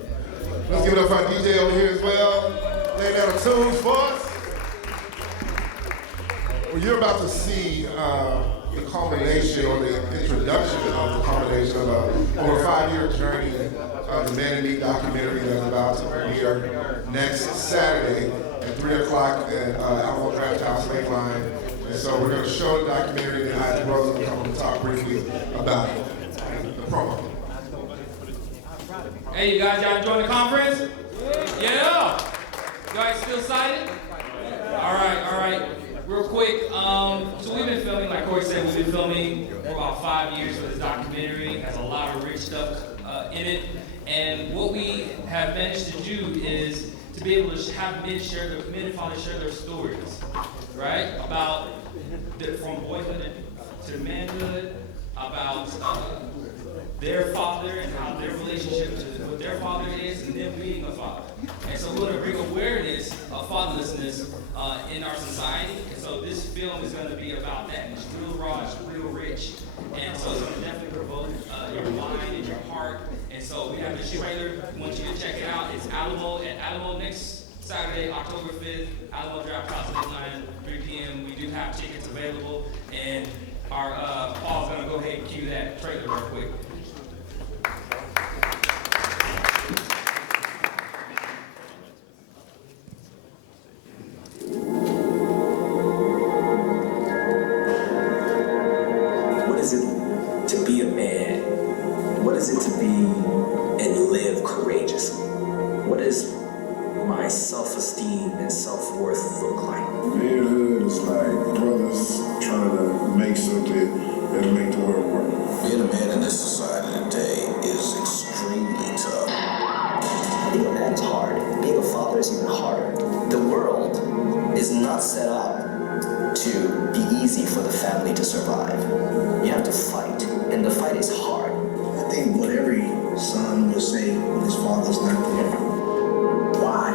Let's give it up for our DJ over here as well. Laying down the tunes for us. Well, you're about to see the culmination or the introduction of the culmination of over a 5-year journey of the Manhood documentary that's about to premiere next Saturday at 3 o'clock at Alamo Draft House Lakeline. And so we're going to show the documentary, and I brothers will come on and talk briefly about it. The promo. Hey, you guys, y'all enjoying the conference? Yeah. You guys still excited? All right. Real quick, so we've been filming, like Corey said, we've been filming for about 5 years for this documentary. It has a lot of rich stuff in it. And what we have managed to do is to be able to have men and fathers share their stories, right? About from boyhood to manhood, about their father and how their relationship to what their father is and them being a father. And so we want to bring awareness of fatherlessness in our society. And so this film is going to be about that. It's real raw, it's real rich. And so it's going to definitely provoke your mind and your heart. And so we have this trailer. We want you to check it out. It's Alamo next Saturday, October 5th, Alamo Draft House Lakeline, 3 p.m. We do have tickets available. And our Paul's going to go ahead and cue that trailer real quick. What is it to be a man? What is it to be and live courageously? What does my self-esteem and self-worth look like? Manhood is like brothers trying to make something that'll make the world work. Being a man in this society today is extremely tough. Being a man is hard. Being a father is even harder. The world is not set up to be easy for the family to survive. You have to fight, and the fight is hard. I think what every son will say when his father's not there. Why?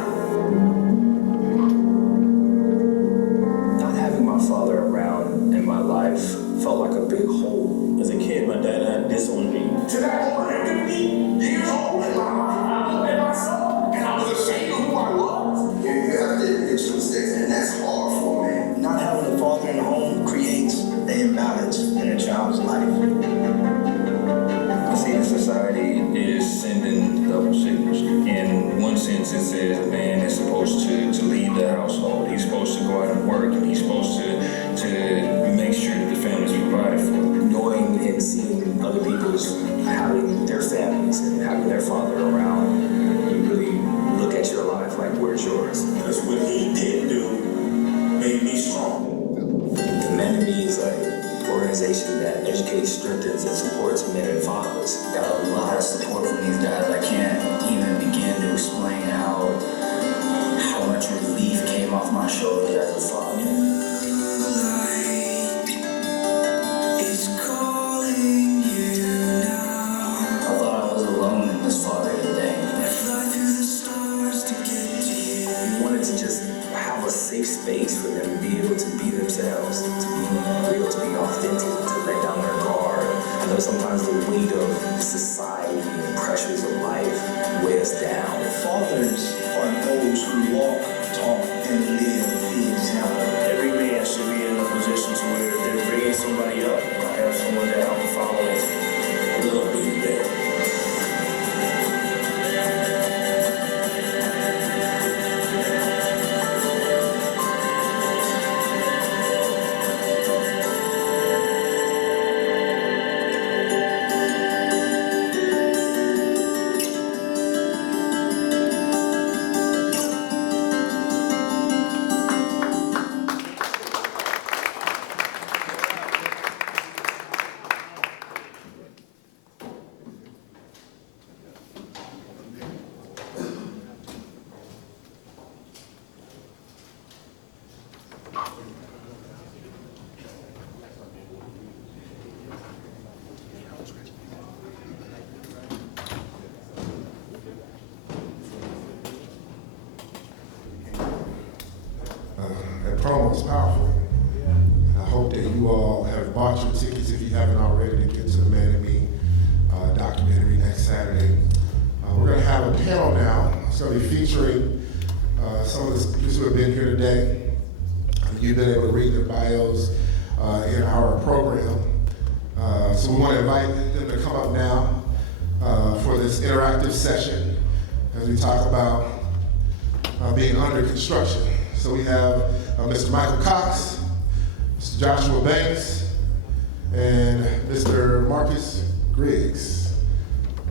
Not having my father around in my life felt like a big hole. As a kid, my dad had disowned me. To that point, I'm 50 years old in my soul, and I was ashamed of who I was. You have to admit your mistakes, and that's hard for a man. Not having a father in the home creates an imbalance in a child's life. I see the society is sending double signals. In one sense, it says a man is supposed to lead the household. He's supposed to go out and work, and he's supposed to make sure that the family's provided for. Knowing and seeing other people's having their families and having their father around, you really look at your life like, where's yours? Because what he did do made me strong. The Men in Me is an organization that educates, strengthens, and supports men and fathers. Got a lot of support from these guys. I can't even begin to explain how much relief came off my shoulders as a father. I thought I was alone in this fatherly thing. We wanted to just have a safe space for them to be able to be themselves, to be real, to be authentic, to let down their guard. I know sometimes the weight of society and pressures of life weigh us down. Fathers are those who walk, talk, and live the example. Every man should be in a position to where they're bringing somebody up, or have someone to help follow it. Love being there. That promo is powerful. And I hope that you all have bought your tickets if you haven't already to get to the Man and Me documentary next Saturday. We're going to have a panel now. It's going to be featuring some of the speakers who have been here today. You've been able to read their bios in our program. So we want to invite them to come up now for this interactive session as we talk about being under construction. So we have Mr. Michael Cox, Mr. Joshua Banks, and Mr. Marcus Griggs.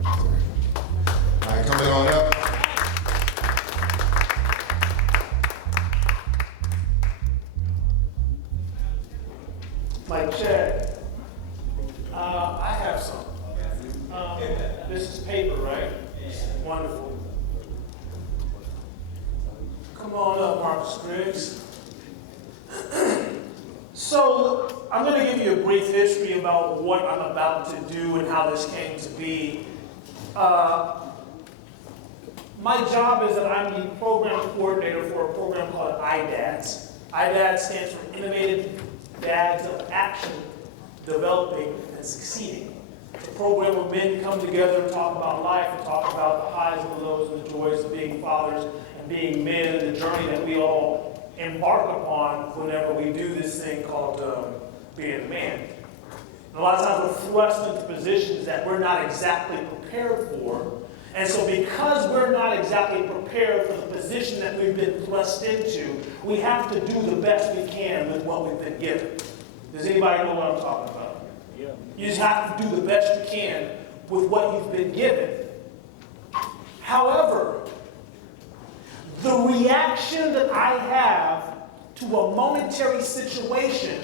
All right, coming on up. Mike, check. I have some. This is paper, right? Wonderful. Come on up, Marcus Griggs. So, I'm going to give you a brief history about what I'm about to do and how this came to be. My job is that I'm the program coordinator for a program called IDADS. IDADS stands for Innovative Dads of Action, Developing and Succeeding. It's a program where men come together and talk about life and talk about the highs and the lows and the joys of being fathers and being men and the journey that we all embark upon whenever we do this thing called being a man. And a lot of times we're thrust into positions that we're not exactly prepared for. And so because we're not exactly prepared for the position that we've been thrust into, we have to do the best we can with what we've been given. Does anybody know what I'm talking about? Yeah. You just have to do the best you can with what you've been given. However, the reaction that I have to a momentary situation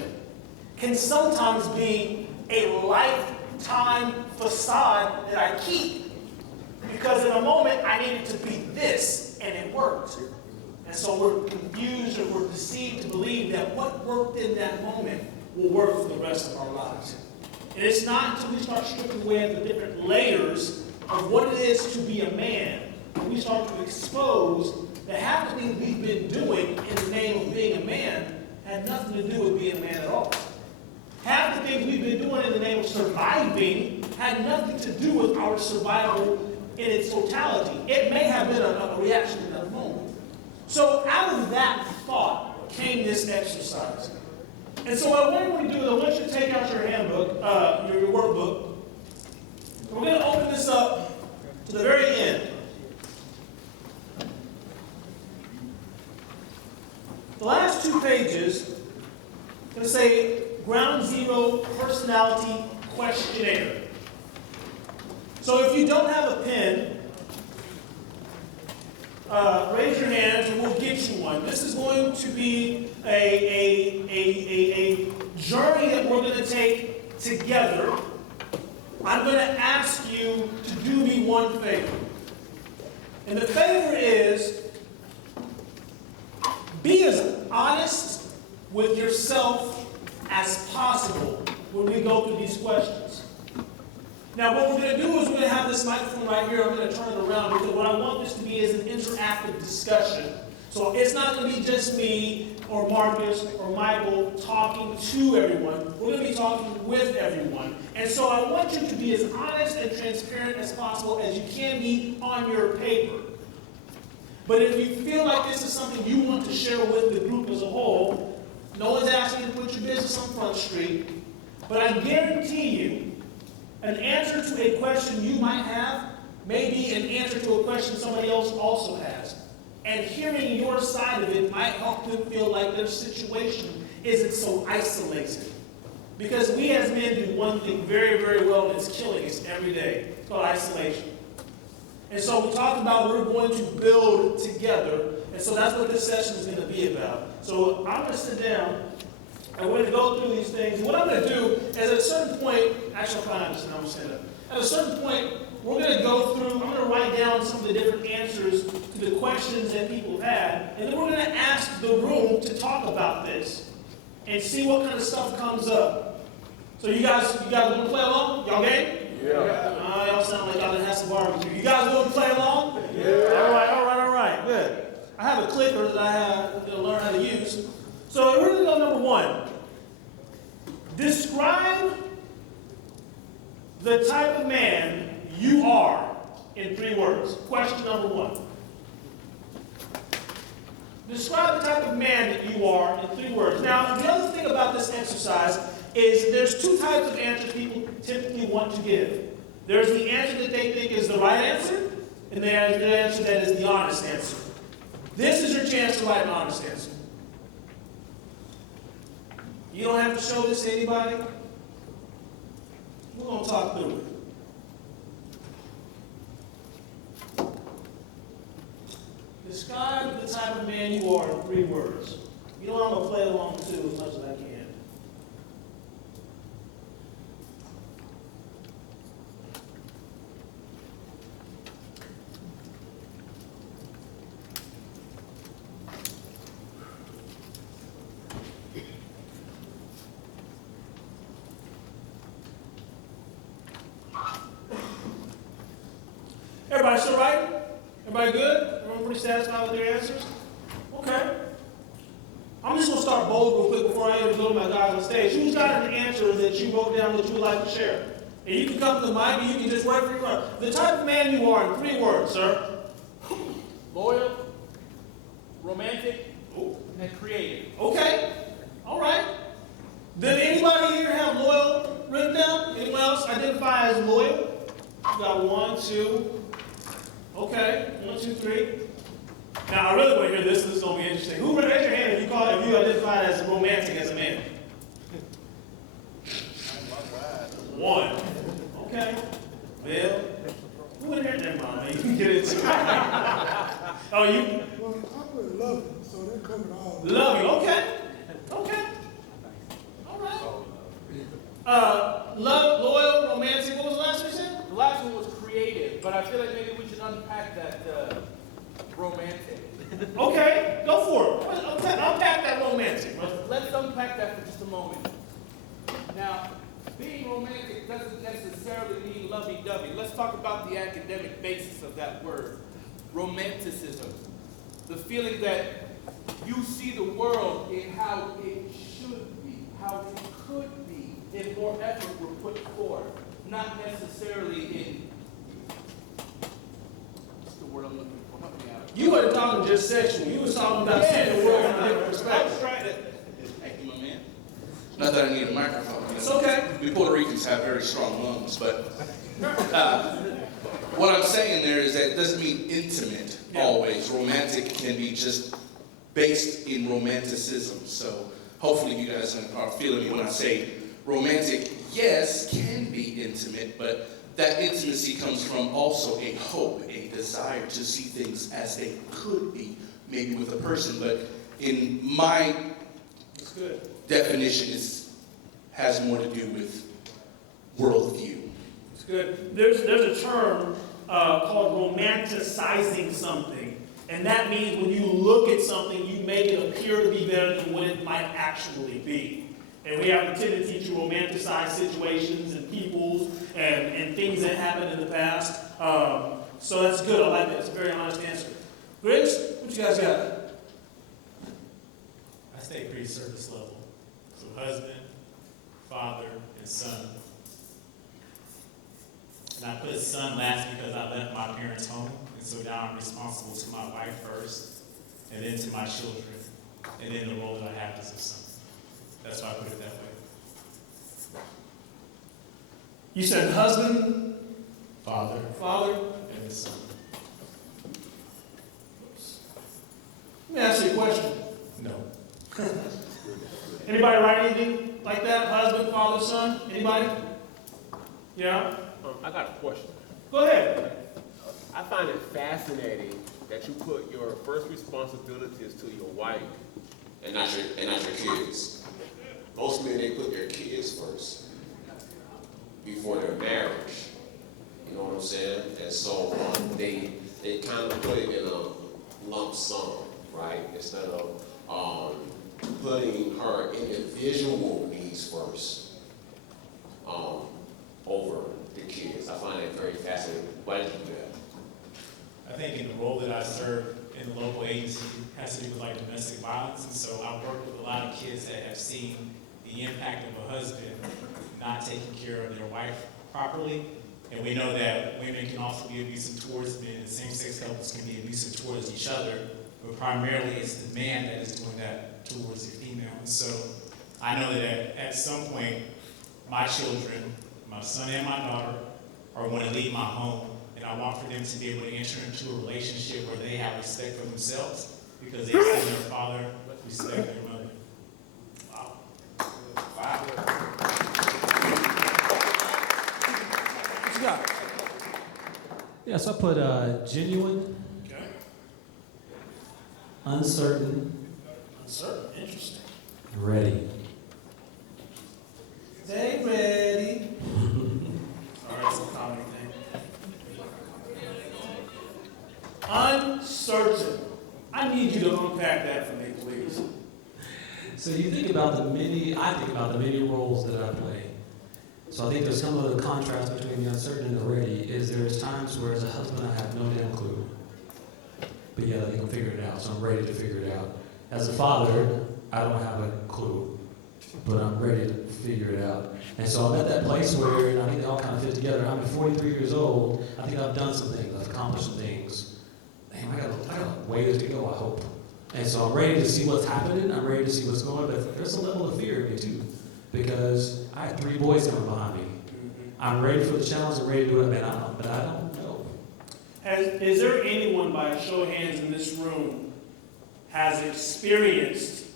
can sometimes be a lifetime facade that I keep. Because in a moment, I needed to be this, and it worked. And so we're confused or we're deceived to believe that what worked in that moment will work for the rest of our lives. And it's not until we start stripping away the different layers of what it is to be a man, and we start to expose that half the things we've been doing in the name of being a man had nothing to do with being a man at all. Half the things we've been doing in the name of surviving had nothing to do with our survival in its totality. It may have been a reaction in that moment. So out of that thought came this exercise. And so what I want you to do is I want you to take out your handbook, your workbook. We're going to open this up to the very end. The last 2 pages are going to say Ground Zero Personality Questionnaire. So if you don't have a pen, raise your hands and we'll get you one. This is going to be a journey that we're going to take together. I'm going to ask you to do me one favor. And the favor is be as honest with yourself as possible when we go through these questions. Now, what we're going to do is we're going to have this microphone right here. I'm going to turn it around because what I want this to be is an interactive discussion. So it's not going to be just me or Marcus or Michael talking to everyone. We're going to be talking with everyone. And so I want you to be as honest and transparent as possible as you can be on your paper. But if you feel like this is something you want to share with the group as a whole, no one's asking you to put your business on Front Street. But I guarantee you, an answer to a question you might have may be an answer to a question somebody else also has. And hearing your side of it might help them feel like their situation isn't so isolated. Because we as men do one thing very, very well, and it's killing us every day. It's called isolation. And so we talked about we're going to build together. And so that's what this session is going to be about. So I'm going to sit down. And we're going to go through these things. What I'm going to do is at a certain point, actually I'm going to stand up. At a certain point, we're going to go through, I'm going to write down some of the different answers to the questions that people have had. And then we're going to ask the room to talk about this and see what kind of stuff comes up. So you guys want to play along? Y'all game? Yeah. Y'all sound like y'all didn't have some barbecue. You guys want to play along? Yeah. All right, good. I have a clicker that I have to learn how to use. Describe the type of man you are in 3 words. Question number 1. Describe the type of man that you are in 3 words. Now, the other thing about this exercise is there's 2 types of answers people typically want to give. There's the answer that they think is the right answer, and there's the answer that is the honest answer. This is your chance to write an honest answer. You don't have to show this to anybody. We're going to talk through it. Describe the type of man you are in 3 words. You know I'm going to play along too as much as I can. Everybody still writing? Everybody good? Everyone pretty satisfied with their answers? Okay. I'm just going to start bold real quick before I ever go to my guys on stage. Who's got an answer that you wrote down that you would like to share? And you can come to the mic and you can just write for your The type of man you are in 3 words, sir. Loyal, romantic, and creative. Okay. All right. Did anybody here have loyal written down? Anyone else identify as loyal? You got 1, 2. Okay, 1, 2, 3. Now I really want to hear this. This is going to be interesting. Who raise your hand if you identified as romantic as a man? 1. Okay. Bill. Who in here? Never mind, man. You can get into it. Oh, you? Well, I put loving, so that covered all. Loving. Okay. Okay. All right. Loyal, romantic. What was the last one you said? The last one was creative, but I feel like maybe we should unpack that romantic. Okay, go for it. Unpack that romantic. Let's unpack that for just a moment. Now, being romantic doesn't necessarily mean lovey-dovey. Let's talk about the academic basis of that word. Romanticism. The feeling that you see the world in how it should be, how it could be, if more effort were put forth. Not necessarily in, what's the word I'm looking for? Help me out. You weren't talking just sexual. You was talking about seeing the world from a different perspective. Thank you, my man. Not that I need a microphone. It's okay. We Puerto Ricans have very strong lungs, but what I'm saying there is that it doesn't mean intimate always. Romantic can be just based in romanticism. So hopefully you guys are feeling me when I say romantic, yes, can be intimate, but that intimacy comes from also a hope, a desire to see things as they could be, maybe with a person, but in my definition, has more to do with worldview. It's good. There's a term called romanticizing something, and that means when you look at something, you make it appear to be better than what it might actually be. And we have a tendency to romanticize situations and peoples and things that happened in the past. So that's good. I like that. It's a very honest answer. Griggs, what you guys got? I stay pretty surface level. So husband, father, and son. And I put son last because I left my parents' home. And so now I'm responsible to my wife first, and then to my children, and then the role that I have as a son. That's why I put it that way. You said husband, father, and son. Let me ask you a question. No. Anybody write anything like that? Husband, father, son? Anybody? Yeah? I got a question. Go ahead. I find it fascinating that you put your first responsibilities to your wife and not your kids. Most men, they put their kids first before their marriage. You know what I'm saying? And so they kind of put it in a lump sum, right? Instead of putting her individual needs first over the kids. I find it very fascinating. Why did you do that? I think in the role that I serve in the local agency has to do with like domestic violence, and so I work with a lot of kids that have seen the impact of a husband not taking care of their wife properly. And we know that women can also be abusive towards men, and same-sex couples can be abusive towards each other, but primarily it's the man that is doing that towards the female. And so I know that at some point, my children, my son and my daughter, are going to leave my home, and I want for them to be able to enter into a relationship where they have respect for themselves because they've seen their father respect their mother. Wow. Wow. What you got? Yeah, so I put genuine, Okay. uncertain, Uncertain. Interesting. ready. They ready. All right, it's a comedy thing. Uncertain. I need you to unpack that for me, please. So you think about I think about the many roles that I play. So I think there's some of the contrast between the uncertain and the ready is there's times where as a husband I have no damn clue. But yet I think I'm figuring it out, so I'm ready to figure it out. As a father, I don't have a clue, but I'm ready to figure it out. And so I'm at that place where, and I think they all kind of fit together. I'm 43 years old. I think I've done some things. I've accomplished some things. Man, I got a ways to go, I hope. And so I'm ready to see what's happening. I'm ready to see what's going on. But there's a level of fear in me, too, because I had 3 boys coming behind me. I'm ready for the challenge. I'm ready to do it, man. But I don't know. Is there anyone, by a show of hands in this room, has experienced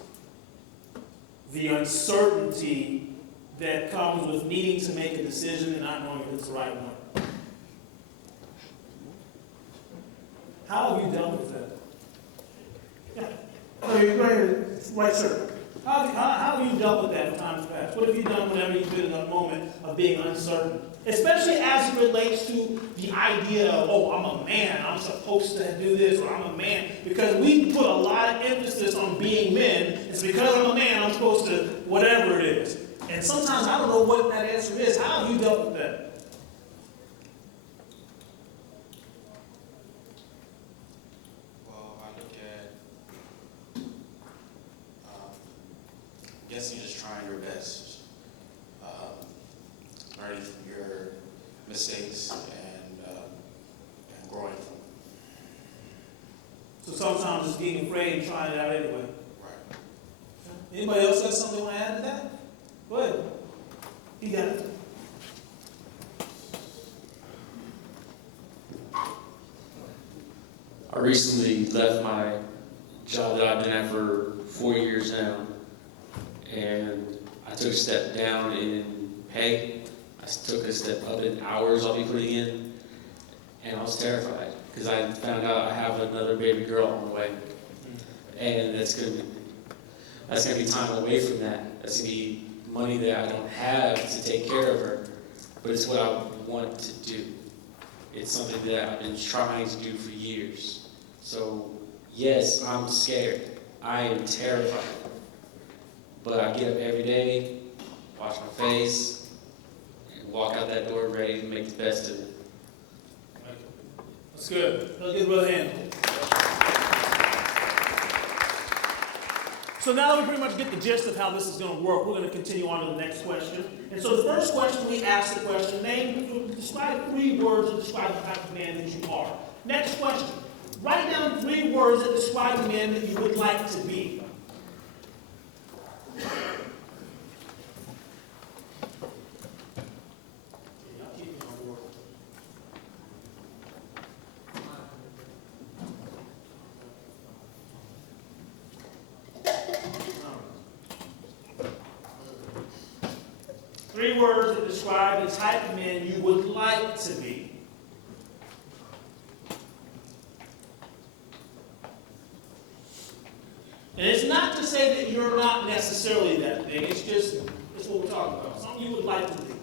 the uncertainty that comes with needing to make a decision and not knowing if it's the right one? How have you dealt with that? Yeah. Right, sir. How have you dealt with that in times past? What have you done whenever you've been in a moment of being uncertain? Especially as it relates to the idea of, oh, I'm a man, I'm supposed to do this, or I'm a man. Because we put a lot of emphasis on being men. It's because I'm a man, I'm supposed to, whatever it is. And sometimes I don't know what that answer is. How have you dealt with that? Well, I look at, I guess you're just trying your best. Learning from your mistakes and growing from them. So sometimes just being afraid and trying it out anyway. Right. Anybody else have something they want to add to that? Go ahead. You got it. I recently left my job that I've been at for 4 years now, and I took a step down in pay. I took a step up in hours I'll be putting in, and I was terrified because I found out I have another baby girl on the way, and that's gonna be time away from that. That's gonna be money that I don't have to take care of her, but it's what I want to do. It's something that I've been trying to do for years. So yes, I'm scared. I am terrified, but I get up every day, wash my face, walk out that door ready to make the best of it. That's good. Let's give it a hand. So now that we pretty much get the gist of how this is going to work, we're going to continue on to the next question. And so the first question, we ask the question, describe 3 words that describe the type of man that you are. Next question, write down 3 words that describe the man that you would like to be. Three words that describe the type of man you would like to be. And it's not to say that you're not necessarily that thing. It's just, it's what we're talking about. Something you would like to be.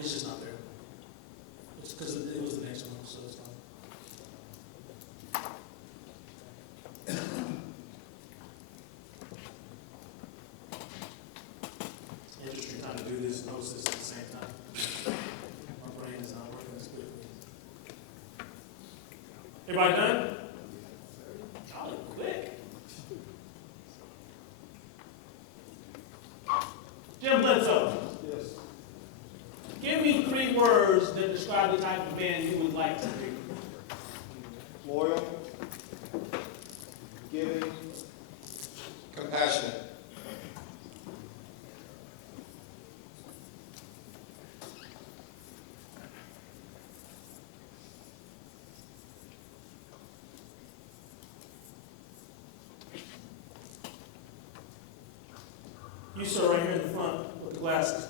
It's just not there. It's because it was the next one, so it's not. Interesting how to do Everybody done? Y'all look quick. Jim Bledsoe. Yes. Give me 3 words that describe the type of man you would like to be. Loyal, giving, Compassionate. You, sir, right here in the front with the glasses.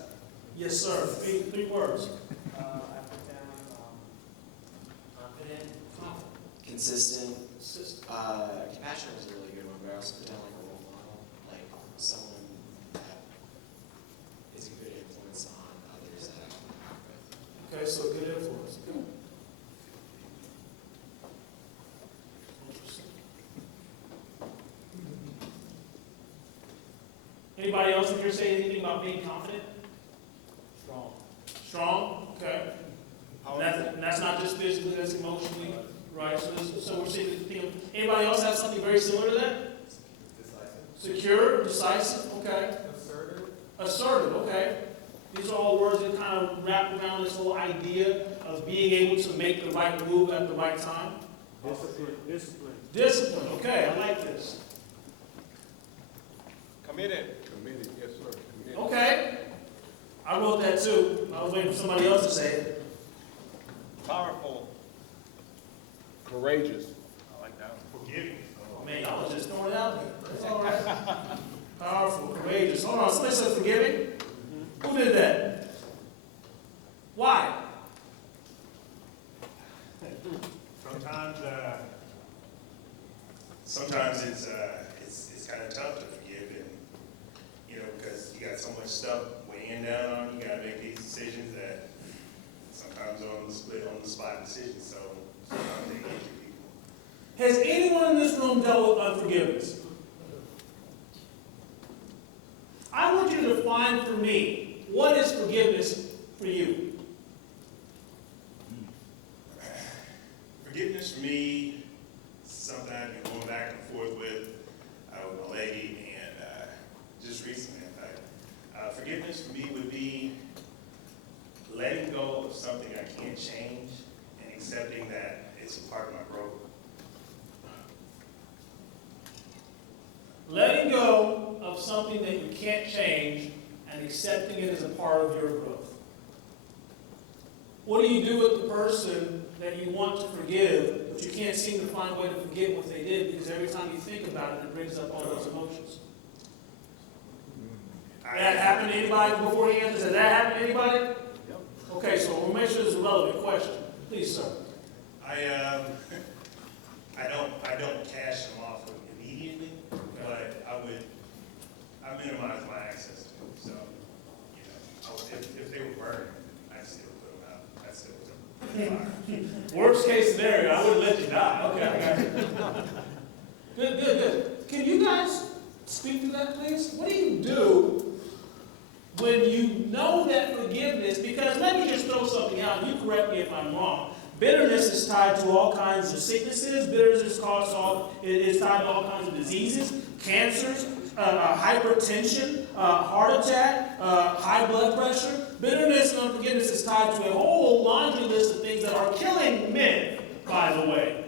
Yes, sir. 3 words. I put down confident, consistent. Compassionate is a really good one, but I also put down like a role model, like someone that is a good influence on others that I can work with. Okay, so good influence. Good. Anybody else in here say anything about being confident? Strong. Strong? Okay. That's not just physically, that's emotionally, right? So we're seeing, anybody else have something very similar to that? Decisive. Secure, decisive, okay. Assertive. Assertive, okay. These are all words that kind of wrap around this whole idea of being able to make the right move at the right time. Discipline. Discipline. Discipline, okay, I like this. committed. Committed, yes, sir. Committed. Okay. I wrote that too. I was waiting for somebody else to say it. Powerful. Courageous. I like that one. Forgiving. Oh, man, y'all was just throwing it out there. That's all right. Powerful, courageous. Hold on, somebody said forgiving? Who did that? Why? Sometimes it's kind of tough to forgive, and because you got so much stuff weighing down on you, you got to make these decisions that sometimes are on the spot decisions. So sometimes they get you people. Has anyone in this room dealt with unforgiveness? I want you to define for me, what is forgiveness for you? Forgiveness for me is something I've been going back and forth with my lady, and just recently, in fact. Forgiveness for me would be letting go of something I can't change and accepting that it's a part of my growth. Letting go of something that you can't change and accepting it as a part of your growth. What do you do with the person that you want to forgive, but you can't seem to find a way to forget what they did because every time you think about it, it brings up all those emotions? That happened to anybody before he answers? Has that happened to anybody? Yep. Okay, so we'll make sure this is a relevant question. Please, sir. I don't cash them off immediately, but I minimize my access to them. So, if they were burned, I'd still put them out. I'd still put them on fire. Worst case scenario, I wouldn't let you die. Okay, I got you. Good. Can you guys speak to that, please? What do you do when you know that forgiveness, because let me just throw something out, and you correct me if I'm wrong. Bitterness is tied to all kinds of sicknesses. Bitterness is tied to all kinds of diseases, cancers, hypertension, heart attack, high blood pressure. Bitterness and unforgiveness is tied to a whole laundry list of things that are killing men, by the way.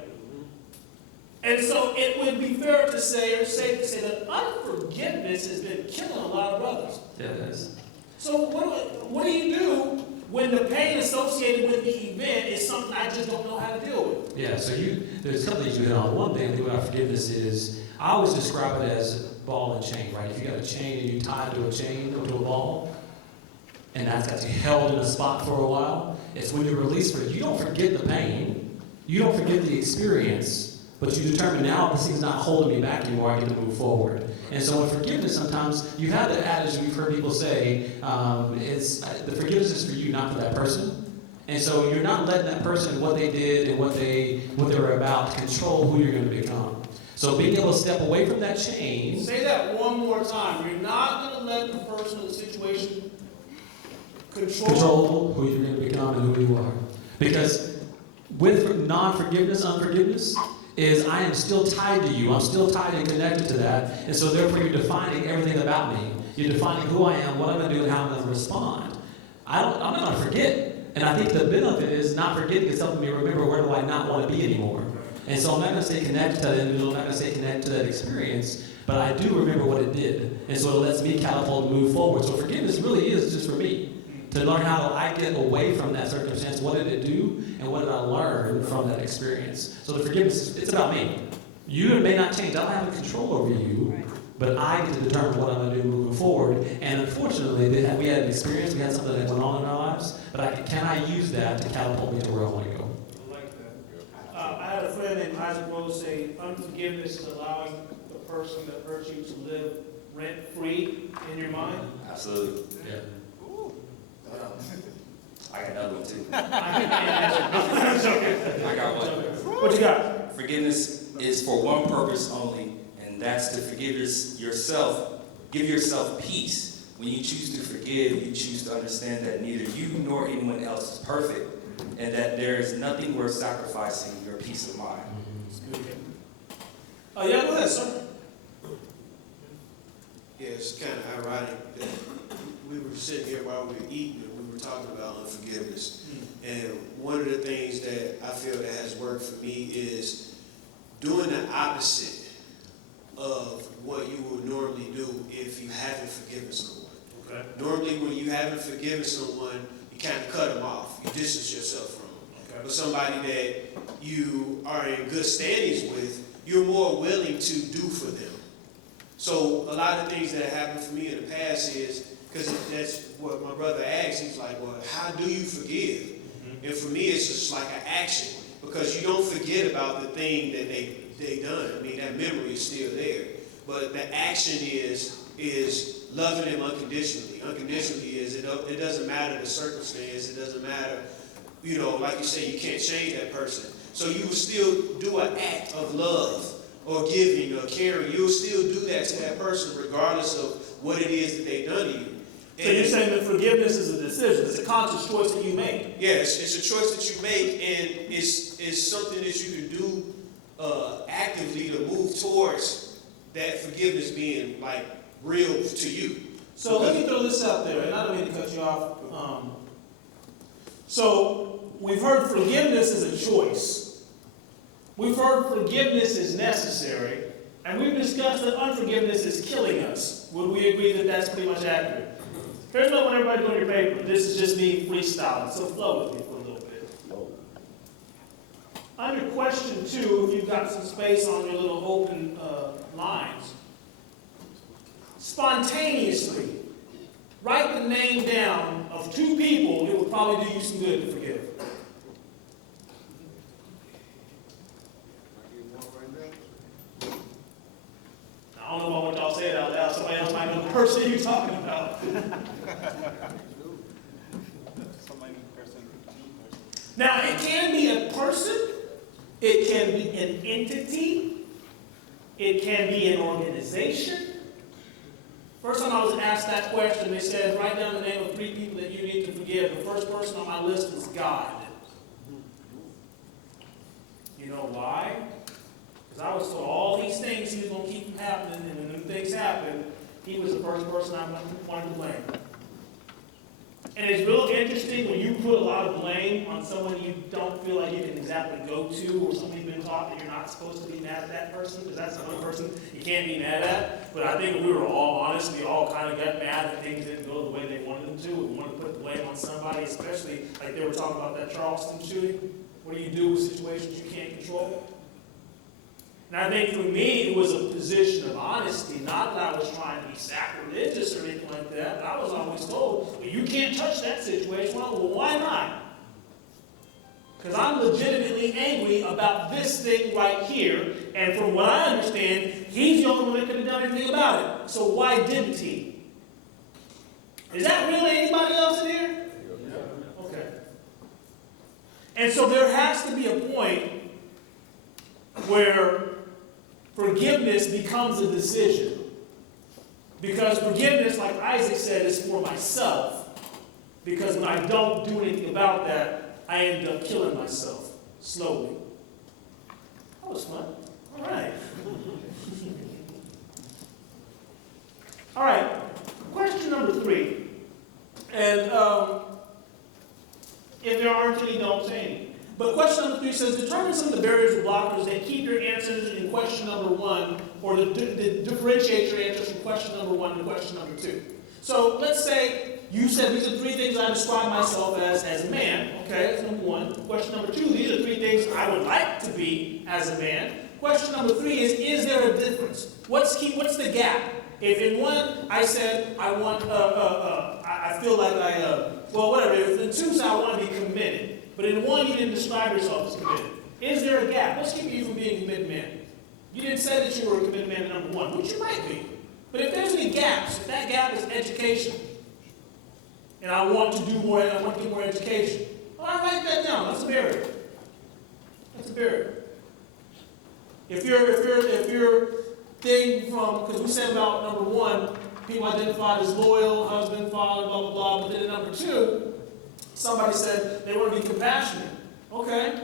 And so it would be fair to say, or safe to say, that unforgiveness has been killing a lot of brothers. Yeah, it is. So what do you do when the pain associated with the event is something I just don't know how to deal with? Yeah, so there's a couple things you hit on. One thing I think about forgiveness is, I always describe it as ball and chain, right? If you got a chain and you tie it to a chain or to a ball, and that's got you held in a spot for a while, it's when you release it. You don't forget the pain, you don't forget the experience, but you determine now this thing's not holding me back anymore, I get to move forward. And so in forgiveness, sometimes you have the adage we've heard people say, the forgiveness is for you, not for that person. And so you're not letting that person, what they did and what they were about, control who you're going to become. So being able to step away from that chain. Say that one more time. You're not going to let the person or the situation control who you're going to become and who you are. Because with non-forgiveness, unforgiveness, is I am still tied to you. I'm still tied and connected to that. And so therefore you're defining everything about me. You're defining who I am, what I'm going to do, and how I'm going to respond. I'm not going to forget. And I think the benefit is not forgetting is helping me remember where do I not want to be anymore. And so I'm not going to stay connected to that individual, I'm not going to stay connected to that experience, but I do remember what it did. And so it lets me catapult and move forward. So forgiveness really is just for me. To learn how I get away from that circumstance, what did it do, and what did I learn from that experience. So the forgiveness, it's about me. You may not change, I don't have control over you, but I get to determine what I'm going to do moving forward. And unfortunately, we had an experience, we had something that went on in our lives, but can I use that to catapult me to where I want to go? I like that. I had a friend named Isaac Rose say, unforgiveness is allowing the person that hurt you to live rent-free in your mind. Absolutely. Yeah. I got another one too. I'm joking. I got one. What you got? Forgiveness is for one purpose only, and that's to forgive yourself. Give yourself peace. When you choose to forgive, you choose to understand that neither you nor anyone else is perfect, and that there is nothing worth sacrificing your peace of mind. Oh, yeah, go ahead, sir. Yeah, it's kind of ironic that we were sitting here while we were eating and we were talking about unforgiveness. And one of the things that I feel that has worked for me is doing the opposite of what you would normally do if you haven't forgiven someone. Okay. Normally when you haven't forgiven someone, you kind of cut them off. You distance yourself from them. Okay. But somebody that you are in good standings with, you're more willing to do for them. So a lot of things that happened for me in the past is, because that's what my brother asked, he's like, well, how do you forgive? Mm-hmm. And for me, it's just like an action, because you don't forget about the thing that they done. I mean, that memory is still there. But the action is loving them unconditionally. Unconditionally is, it doesn't matter the circumstance, it doesn't matter, you know, like you say, you can't change that person. So you will still do an act of love or giving or caring. You'll still do that to that person regardless of what it is that they've done to you. So you're saying that forgiveness is a decision, it's a conscious choice that you make. Yes, it's a choice that you make, and it's something that you can do actively to move towards that forgiveness being like real to you. So let me throw this out there, and I don't mean to cut you off. So we've heard forgiveness is a choice. We've heard forgiveness is necessary, and we've discussed that unforgiveness is killing us. Would we agree that that's pretty much accurate? Here's what I want everybody to do on your paper. This is just me freestyling, so flow with me for a little bit. Under question 2, if you've got some space on your little open lines, spontaneously write the name down of 2 people it would probably do you some good to forgive. I don't know if I want y'all to say it out loud. Somebody else might know the person you're talking about. Now, it can be a person. It can be an entity. It can be an organization. First time I was asked that question, they said, write down the name of 3 people that you need to forgive. The first person on my list was God. You know why? Because I was told all these things he was going to keep from happening, and when them things happened, he was the first person I wanted to blame. And it's real interesting when you put a lot of blame on someone you don't feel like you can exactly go to, or somebody you've been taught that you're not supposed to be mad at that person, because that's the only person you can't be mad at. But I think if we were all honest, we all kind of got mad that things didn't go the way they wanted them to. We wanted to put the blame on somebody, especially like they were talking about that Charleston shooting. What do you do with situations you can't control? And I think for me, it was a position of honesty, not that I was trying to be sacrilegious or anything like that, but I was always told, well, you can't touch that situation. Well, why not? Because I'm legitimately angry about this thing right here, and from what I understand, he's the only one that could have done anything about it. So why didn't he? Is that really anybody else in here? Okay. And so there has to be a point where forgiveness becomes a decision. Because forgiveness, like Isaac said, is for myself. Because when I don't do anything about that, I end up killing myself. slowly. That was fun. All right. All right. Question number 3. And if there aren't any, don't say any. But question number 3 says, determine some of the barriers or blockers that keep your answers in question number 1, or that differentiate your answers from question number 1 to question number 2. So let's say you said these are 3 things I describe myself as a man. Okay, that's number 1. Question number 2, these are 3 things I would like to be as a man. Question number 3 is there a difference? What's the gap? If in 1 I said I want, I feel like well, whatever. If in 2 I want to be committed. But in 1, you didn't describe yourself as committed. Is there a gap? What's keeping you from being a committed man? You didn't say that you were a committed man in number 1, which you might be. But if there's any gaps, if that gap is education, and I want to do more, I want to get more education, well, I write that down. That's a barrier. That's a barrier. If your thing from, because we said about number 1, people identified as loyal, husband, father, blah, blah, blah, but then in number 2, somebody said they want to be compassionate. Okay.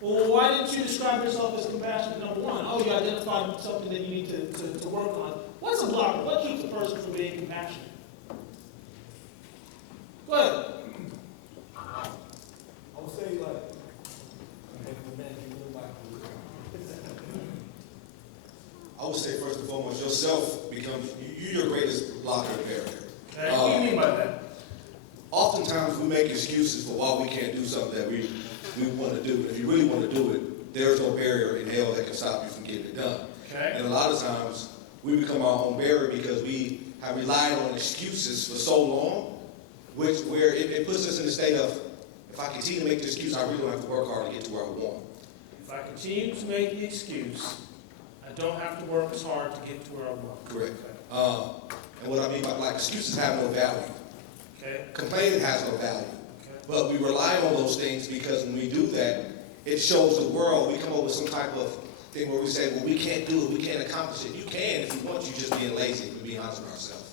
Well, why didn't you describe yourself as compassionate, number 1? Oh, you identified something that you need to work on. What's a blocker? What keeps a person from being compassionate? Go ahead. I would say like, I would say first and foremost, yourself becomes, you're your greatest blocker and barrier. Okay. What do you mean by that? Oftentimes we make excuses for why we can't do something that we want to do. But if you really want to do it, there's no barrier in hell that can stop you from getting it done. Okay. And a lot of times we become our own barrier because we have relied on excuses for so long, where it puts us in a state of, if I continue to make the excuse, I really don't have to work hard to get to where I want. If I continue to make the excuse, I don't have to work as hard to get to where I want. Correct. And what I mean by excuses have no value. Okay. Complaining has no value. Okay. But we rely on those things because when we do that, it shows the world, we come up with some type of thing where we say, well, we can't do it, we can't accomplish it. You can if you want, you just being lazy, if we're being honest with ourselves.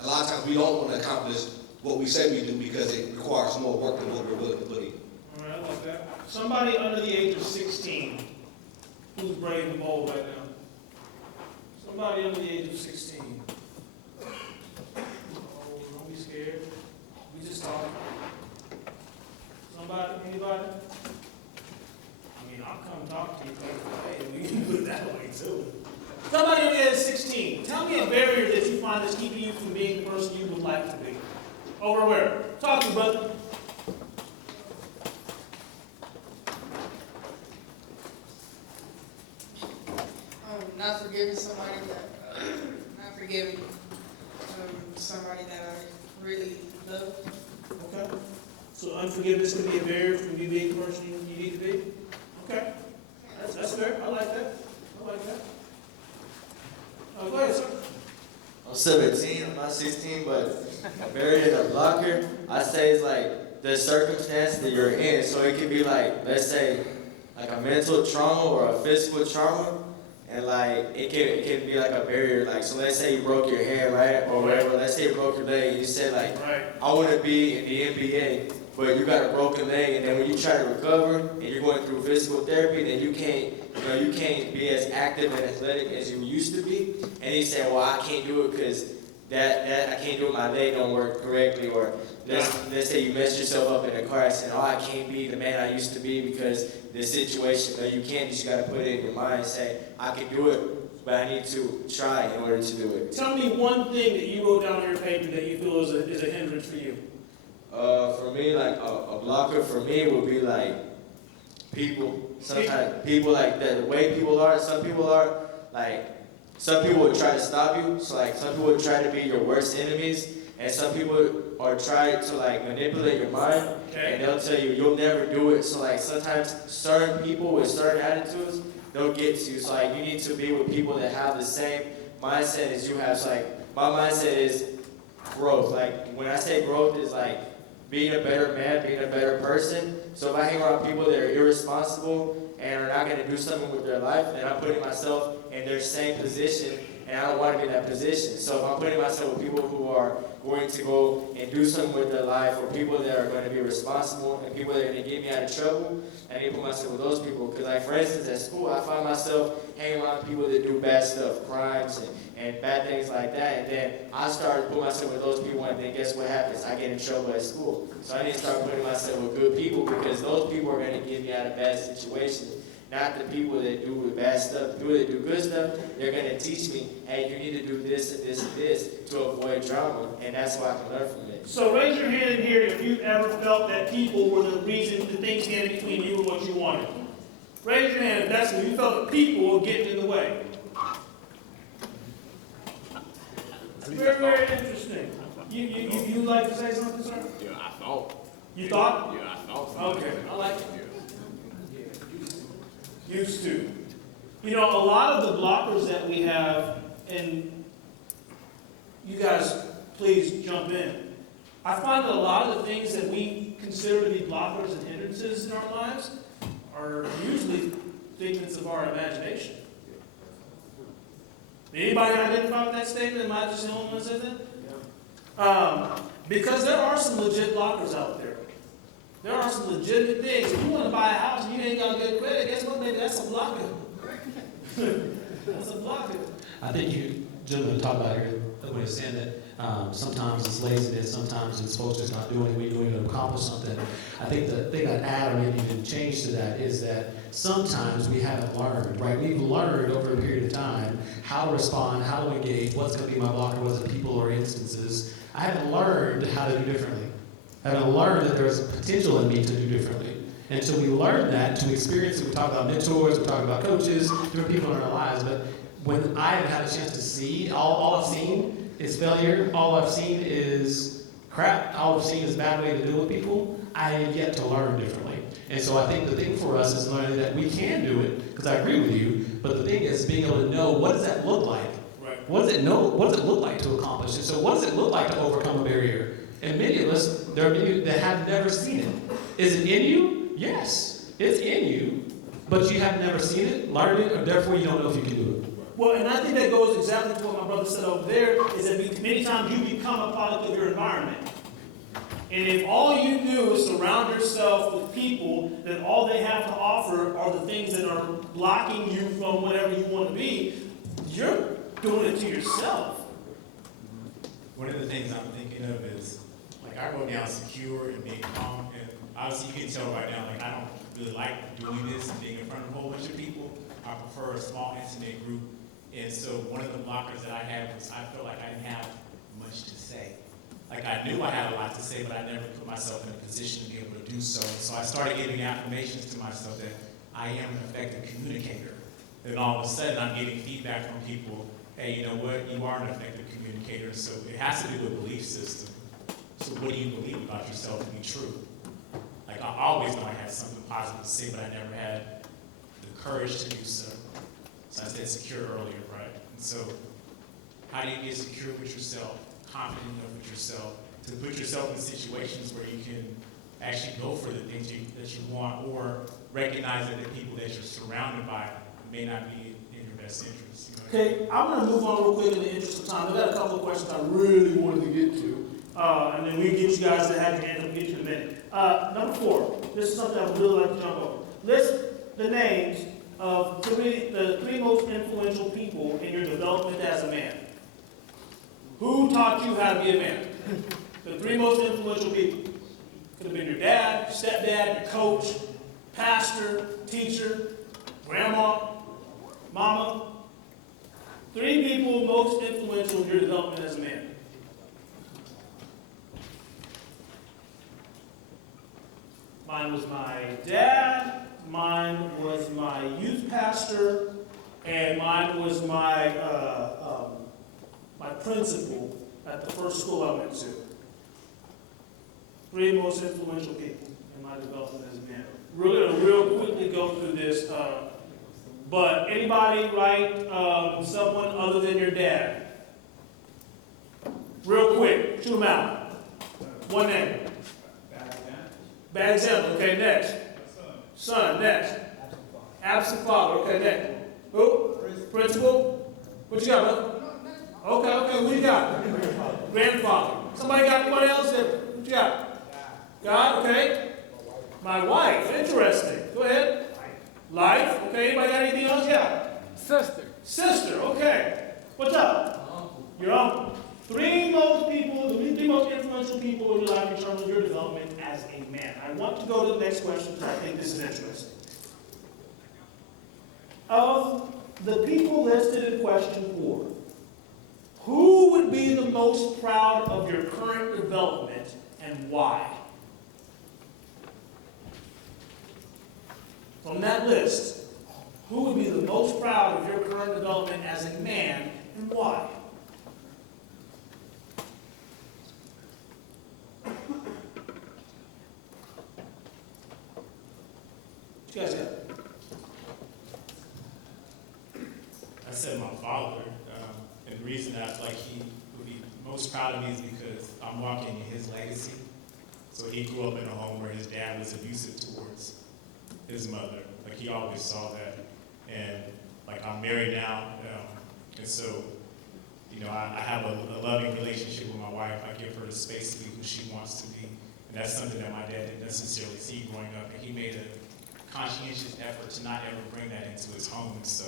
A lot of times we don't want to accomplish what we say we do because it requires more work than what we're willing to put in. All right, I like that. Somebody under the age of 16 who's brave and bold right now. Somebody under the age of 16. Oh, don't be scared. We just talking. Somebody, anybody? I mean, I'll come talk to you face to face. We can put it that way too. Somebody under the age of 16. Tell me a barrier that you find that's keeping you from being the person you would like to be. Over where? Talk to me, brother. Not forgiving somebody not forgiving somebody that I really love. Okay. So unforgiveness can be a barrier from you being the person you need to be? Okay. That's fair. I like that. I like that. Go ahead, sir. I'm 17, I'm not 16, but a barrier and a blocker, I say it's like the circumstance that you're in. So it could be like, let's say, like a mental trauma or a physical trauma. And like, it can be like a barrier. Like, so let's say you broke your hand, right? Or whatever. Let's say you broke your leg and you said like, I want to be in the NBA, but you got a broken leg. And then when you try to recover and you're going through physical therapy, then you can't be as active and athletic as you used to be. And he said, well, I can't do it because that I can't do it, my leg don't work correctly. Or let's say you messed yourself up in a car accident. Oh, I can't be the man I used to be because this situation. No, you can't. You just got to put it in your mind and say, I can do it, but I need to try in order to do it. Tell me one thing that you wrote down on your paper that you feel is a hindrance for you. For me, like a blocker for me would be like people. Sometimes people like that. The way people are. Some people are like. Some people would try to stop you. So like some people would try to be your worst enemies, and some people are trying to like manipulate your mind, and they'll tell you you'll never do it. So like sometimes certain people with certain attitudes, they'll get to you. So like you need to be with people that have the same mindset as you have. So like my mindset is growth. Like when I say growth is like being a better man, being a better person. So if I hang around people that are irresponsible and are not going to do something with their life, then I'm putting myself in their same position, and I don't want to be in that position. So if I'm putting myself with people who are going to go and do something with their life, or people that are going to be responsible, and people that are going to get me out of trouble, I need to put myself with those people. Because like for instance, at school, I find myself hanging around people that do bad stuff, crimes and bad things like that. And then I start to put myself with those people, and then guess what happens? I get in trouble at school. So I need to start putting myself with good people, because those people are going to get me out of bad situations. Not the people that do bad stuff. The people that do good stuff, they're going to teach me, hey, you need to do this and this and this to avoid drama, and that's why I can learn from it. So raise your hand in here if you've ever felt that people were the reason the things stand between you and what you wanted. Raise your hand if that's when you felt that people were getting in the way. Very, very interesting. You like to say something, sir? Yeah, I thought. You thought? Yeah, I thought so. Okay, I like it. Used to. You know, a lot of the blockers that we have, and you guys please jump in. I find that a lot of the things that we consider to be blockers and hindrances in our lives are usually figments of our imagination. Anybody identify with that statement? Am I just the only one that says that? Because there are some legit blockers out there. There are some legitimate things. If you want to buy a house and you ain't got good credit, guess what, baby? That's a blocker. That's a blocker. I think you gentlemen talked about here when you're saying that sometimes it's laziness, sometimes it's folks just not doing what you're doing to accomplish something. I think the thing I'd add or maybe even change to that is that sometimes we haven't learned, right? We've learned over a period of time how to respond, how to engage, what's going to be my blocker, whether it's people or instances. I haven't learned how to do differently. I haven't learned that there's potential in me to do differently. And so we learn that to experience it. We talk about mentors, we talk about coaches, different people in our lives. But when I have had a chance to see, all I've seen is failure. All I've seen is crap. All I've seen is a bad way to deal with people. I have yet to learn differently. And so I think the thing for us is learning that we can do it, because I agree with you. But the thing is being able to know, what does that look like? Right. What does it look like to accomplish it? So what does it look like to overcome a barrier? And many of us, there are many that have never seen it. Is it in you? Yes, it's in you. But you have never seen it, learned it, or therefore you don't know if you can do it. Well, and I think that goes exactly to what my brother said over there, is that many times you become a product of your environment. And if all you do is surround yourself with people that all they have to offer are the things that are blocking you from whatever you want to be, you're doing it to yourself. One of the things I'm thinking of is, like, I wrote down secure and being calm, and obviously you can tell right now, like, I don't really like doing this and being in front of a whole bunch of people. I prefer a small, intimate group. And so one of the blockers that I had was I felt like I didn't have much to say. Like, I knew I had a lot to say, but I never put myself in a position to be able to do so. So I started giving affirmations to myself that I am an effective communicator. Then all of a sudden I'm getting feedback from people, hey, you know what, you are an effective communicator. So it has to do with belief system. So what do you believe about yourself to be true? Like, I always know I had something positive to say, but I never had the courage to do so. So I said secure earlier, right? And so how do you get secure with yourself, confident enough with yourself, to put yourself in situations where you can actually go for the things that you want, or recognize that the people that you're surrounded by may not be in your best interest. You know? Okay, I'm going to move on real quick in the interest of time. I've got a couple of questions I really wanted to get to. And then we get you guys to have your hands up and get you in a minute. Number 4, this is something I would really like to jump over. List the names of the 3 most influential people in your development as a man. Who taught you how to be a man? The 3 most influential people. Could have been your dad, your stepdad, your coach, pastor, teacher, grandma, mama. 3 people most influential in your development as a man. Mine was my dad, mine was my youth pastor, and mine was my my principal at the first school I went to. 3 most influential people in my development as a man. We're going to real quickly go through this, but anybody write someone other than your dad? Real quick, shoot them out. One name. Bad example. Okay, next. Son, next. Absent father. Okay, next. Who? Principal. What you got, brother? Okay, what you got? Grandfather. Somebody got anybody else there? What you got? God, okay. My wife, interesting. Go ahead. Life, okay. Anybody got anything else? Yeah. Sister, okay. What's up? Your uncle. Three most influential people in your life in terms of your development as a man. I want to go to the next question because I think this is interesting. Of the people listed in question 4, who would be the most proud of your current development and why? From that list, who would be the most proud of your current development as a man and why? What you guys got? I said my father, and the reason I feel like he would be most proud of me is because I'm walking in his legacy. So he grew up in a home where his dad was abusive towards his mother. Like he always saw that. And like I'm married now, and so, you know, I have a loving relationship with my wife. I give her the space to be who she wants to be. And that's something that my dad didn't necessarily see growing up. And he made a conscientious effort to not ever bring that into his home. And so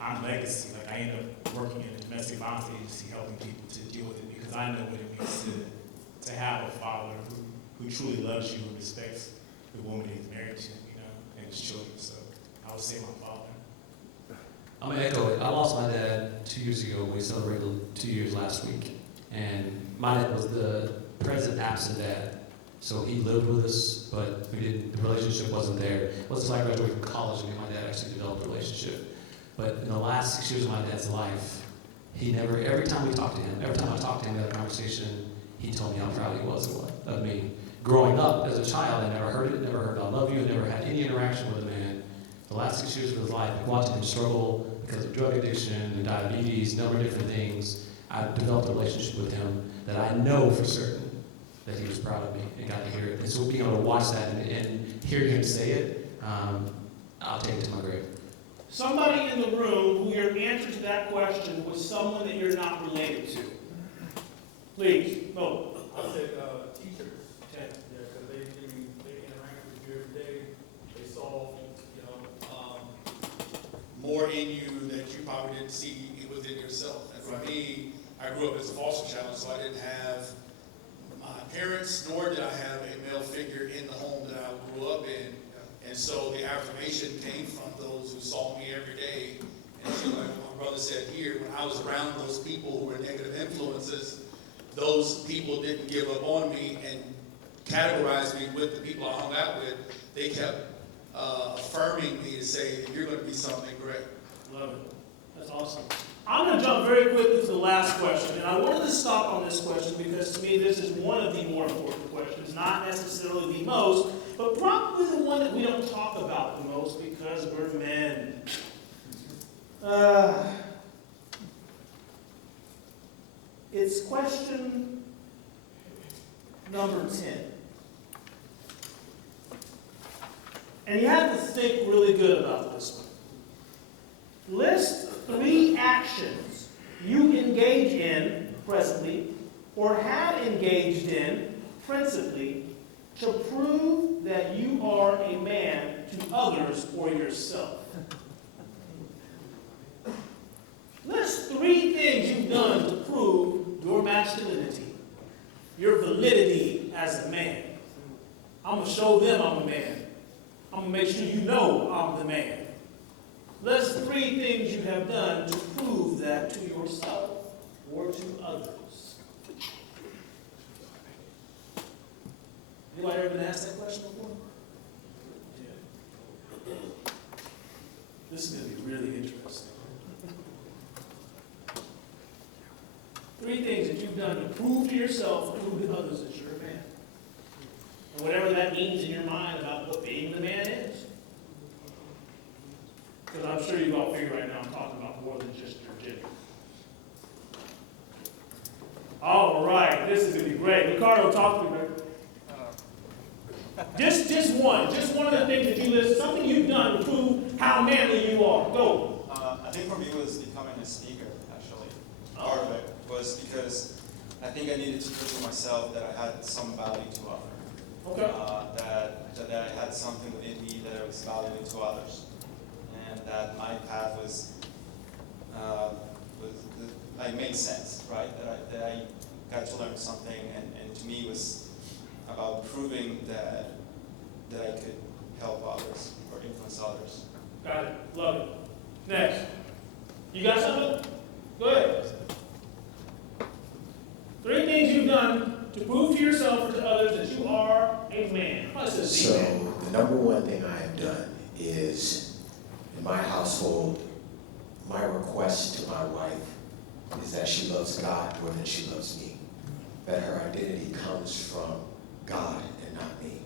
I'm legacy. Like I end up working in a domestic violence agency helping people to deal with it because I know what it means to have a father who truly loves you and respects the woman he's married to, you know, and his children. So I would say my father. I'm gonna echo it. I lost my dad 2 years ago. We celebrated 2 years last week. And my dad was the present absent dad. So he lived with us, but the relationship wasn't there. It wasn't until I graduated from college and me and my dad actually developed a relationship. But in the last 6 years of my dad's life, he never, every time I talked to him, we had a conversation, he told me how proud he was of me. Growing up as a child, I never heard it, never heard I love you, I never had any interaction with a man. The last 6 years of his life, watching him struggle because of drug addiction and diabetes, a number of different things, I developed a relationship with him that I know for certain that he was proud of me and got to hear it. And so being able to watch that and hear him say it, I'll take it to my grave. Somebody in the room who your answer to that question was someone that you're not related to. Please, no. I said teachers, because they interact with you every day. They saw, more in you that you probably didn't see within yourself. And for me, I grew up as a foster child, so I didn't have my parents, nor did I have a male figure in the home that I grew up in. And so the affirmation came from those who saw me every day. And so like my brother said here, when I was around those people who were negative influences, those people didn't give up on me and categorize me with the people I hung out with. They kept affirming me to say that you're going to be something great. Love it. That's awesome. I'm going to jump very quickly to the last question. And I wanted to stop on this question because to me this is one of the more important questions. Not necessarily the most, but probably the one that we don't talk about the most because we're men. It's question number 10. And you have to think really good about this one. List 3 actions you engage in presently or had engaged in principally to prove that you are a man to others or yourself. List 3 things you've done to prove your masculinity, your validity as a man. I'm going to show them I'm a man. I'm going to make sure you know I'm the man. List 3 things you have done to prove that to yourself or to others. Anybody ever been asked that question before? Yeah. This is going to be really interesting. 3 things that you've done to prove to yourself and prove to others that you're a man. And whatever that means in your mind about what being the man is. Because I'm sure you all figure right now I'm talking about more than just your gender. All right, this is going to be great. Ricardo, talk to me, man. Just one of the things that you list, something you've done to prove how manly you are. Go. I think for me it was becoming a speaker, actually. Part of it. was because I think I needed to prove to myself that I had some value to offer. Okay. That I had something within me that I was valuable to others, and that my path was like made sense, right? That I got to learn something, and to me was about proving that I could help others or influence others. Got it. Love it. Next. You got something? Go ahead. 3 things you've done to prove to yourself or to others that you are a man. So, the number one thing I have done is, in my household, my request to my wife is that she loves God more than she loves me. That her identity comes from God and not me.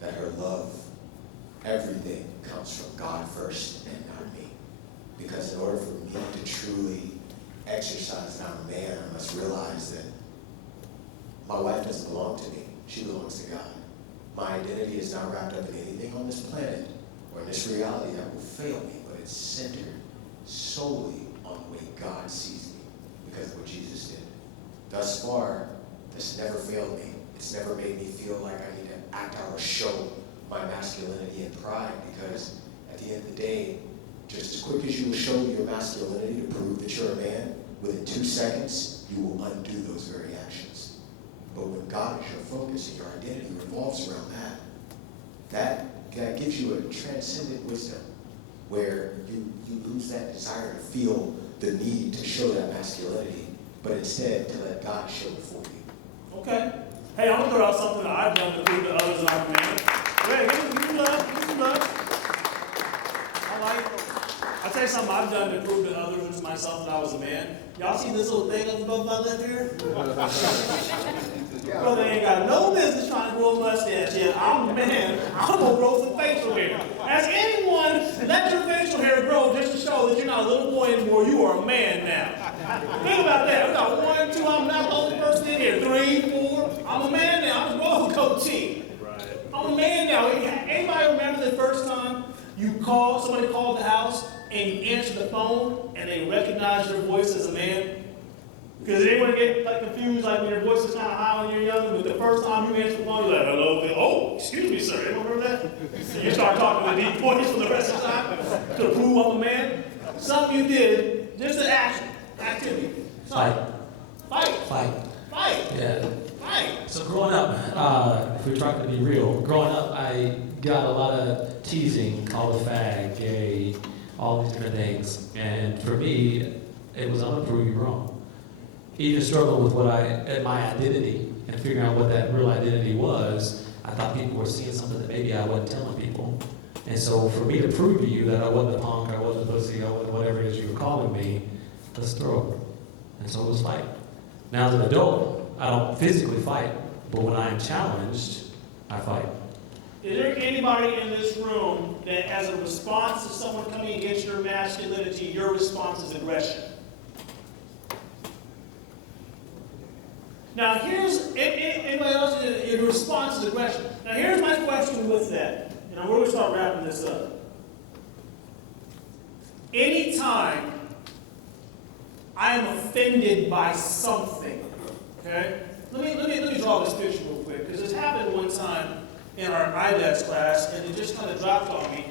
That her love, everything comes from God first and not me. Because in order for me to truly exercise that I'm a man, I must realize that my wife doesn't belong to me. She belongs to God. My identity is not wrapped up in anything on this planet or in this reality that will fail me, but it's centered solely on the way God sees me because of what Jesus did. Thus far, this never failed me. It's never made me feel like I need to act out or show my masculinity and pride, because at the end of the day, just as quick as you will show your masculinity to prove that you're a man, within 2 seconds, you will undo those very actions. But when God is your focus and your identity revolves around that gives you a transcendent wisdom where you lose that desire to feel the need to show that masculinity, but instead to let God show it for you. Okay. Hey, I'm going to throw out something that I've done to prove to others that I'm a man. Go ahead, give me some love, give me some love. I'll tell you something I've done to prove to others and to myself that I was a man. Y'all see this little thing up above my lip here? Brother ain't got no business trying to grow a mustache yet. I'm a man. I'm going to grow some facial hair. Ask anyone, let your facial hair grow just to show that you're not a little boy anymore. You are a man now. Think about that. We got 1, 2, I'm not the only person in here. 3, 4. I'm a man now. I'm a roll goatee. I'm a man now. Anybody remember the first time somebody called the house and you answered the phone and they recognized your voice as a man? Because anyone get confused, like when your voice is kind of high when you're young, but the first time you answer the phone, you're like, hello, oh, excuse me, sir. Anyone remember that? You start talking with deep voice for the rest of the time to prove I'm a man. Something you did, just an activity. Fight. Fight. Yeah. Fight. So growing up, if we're trying to be real, growing up, I got a lot of teasing, called a fag, gay, all these different things. And for me, it was, I'm going to prove you wrong. Even struggling with my identity and figuring out what that real identity was, I thought people were seeing something that maybe I wasn't telling people. And so for me to prove to you that I wasn't a punk, I wasn't a pussy, I wasn't whatever it is you were calling me, let's throw it. And so it was fight. Now as an adult, I don't physically fight, but when I am challenged, I fight. Is there anybody in this room that as a response to someone coming against your masculinity, your response is aggression? Now here's, anybody else, your response is aggression. Now here's my question with that, and we're going to start wrapping this up. Anytime I am offended by something, okay? Let me draw this picture real quick, because this happened one time in our IDEX class, and it just kind of dropped on me,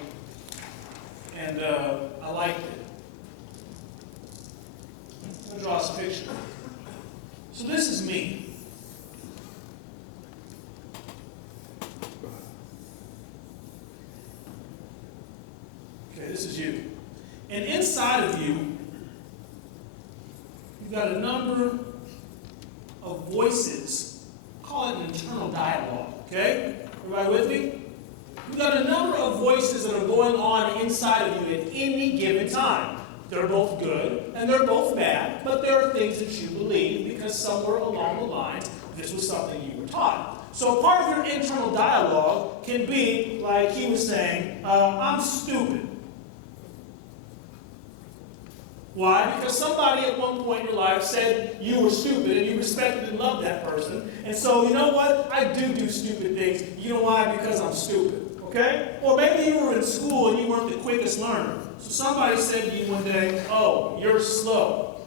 and I liked it. I'm going to draw this picture. So this is me. Okay, this is you. And inside of you, you've got a number of voices. Call it an internal dialogue, okay? Everybody with me? You've got a number of voices that are going on inside of you at any given time. They're both good and they're both bad, but there are things that you believe because somewhere along the line, this was something you were taught. So part of your internal dialogue can be, like he was saying, I'm stupid. Why? Because somebody at one point in your life said you were stupid and you respected and loved that person. And so, you know what? I do stupid things. You know why? Because I'm stupid. Okay? Or maybe you were in school and you weren't the quickest learner. So somebody said to you one day, oh, you're slow.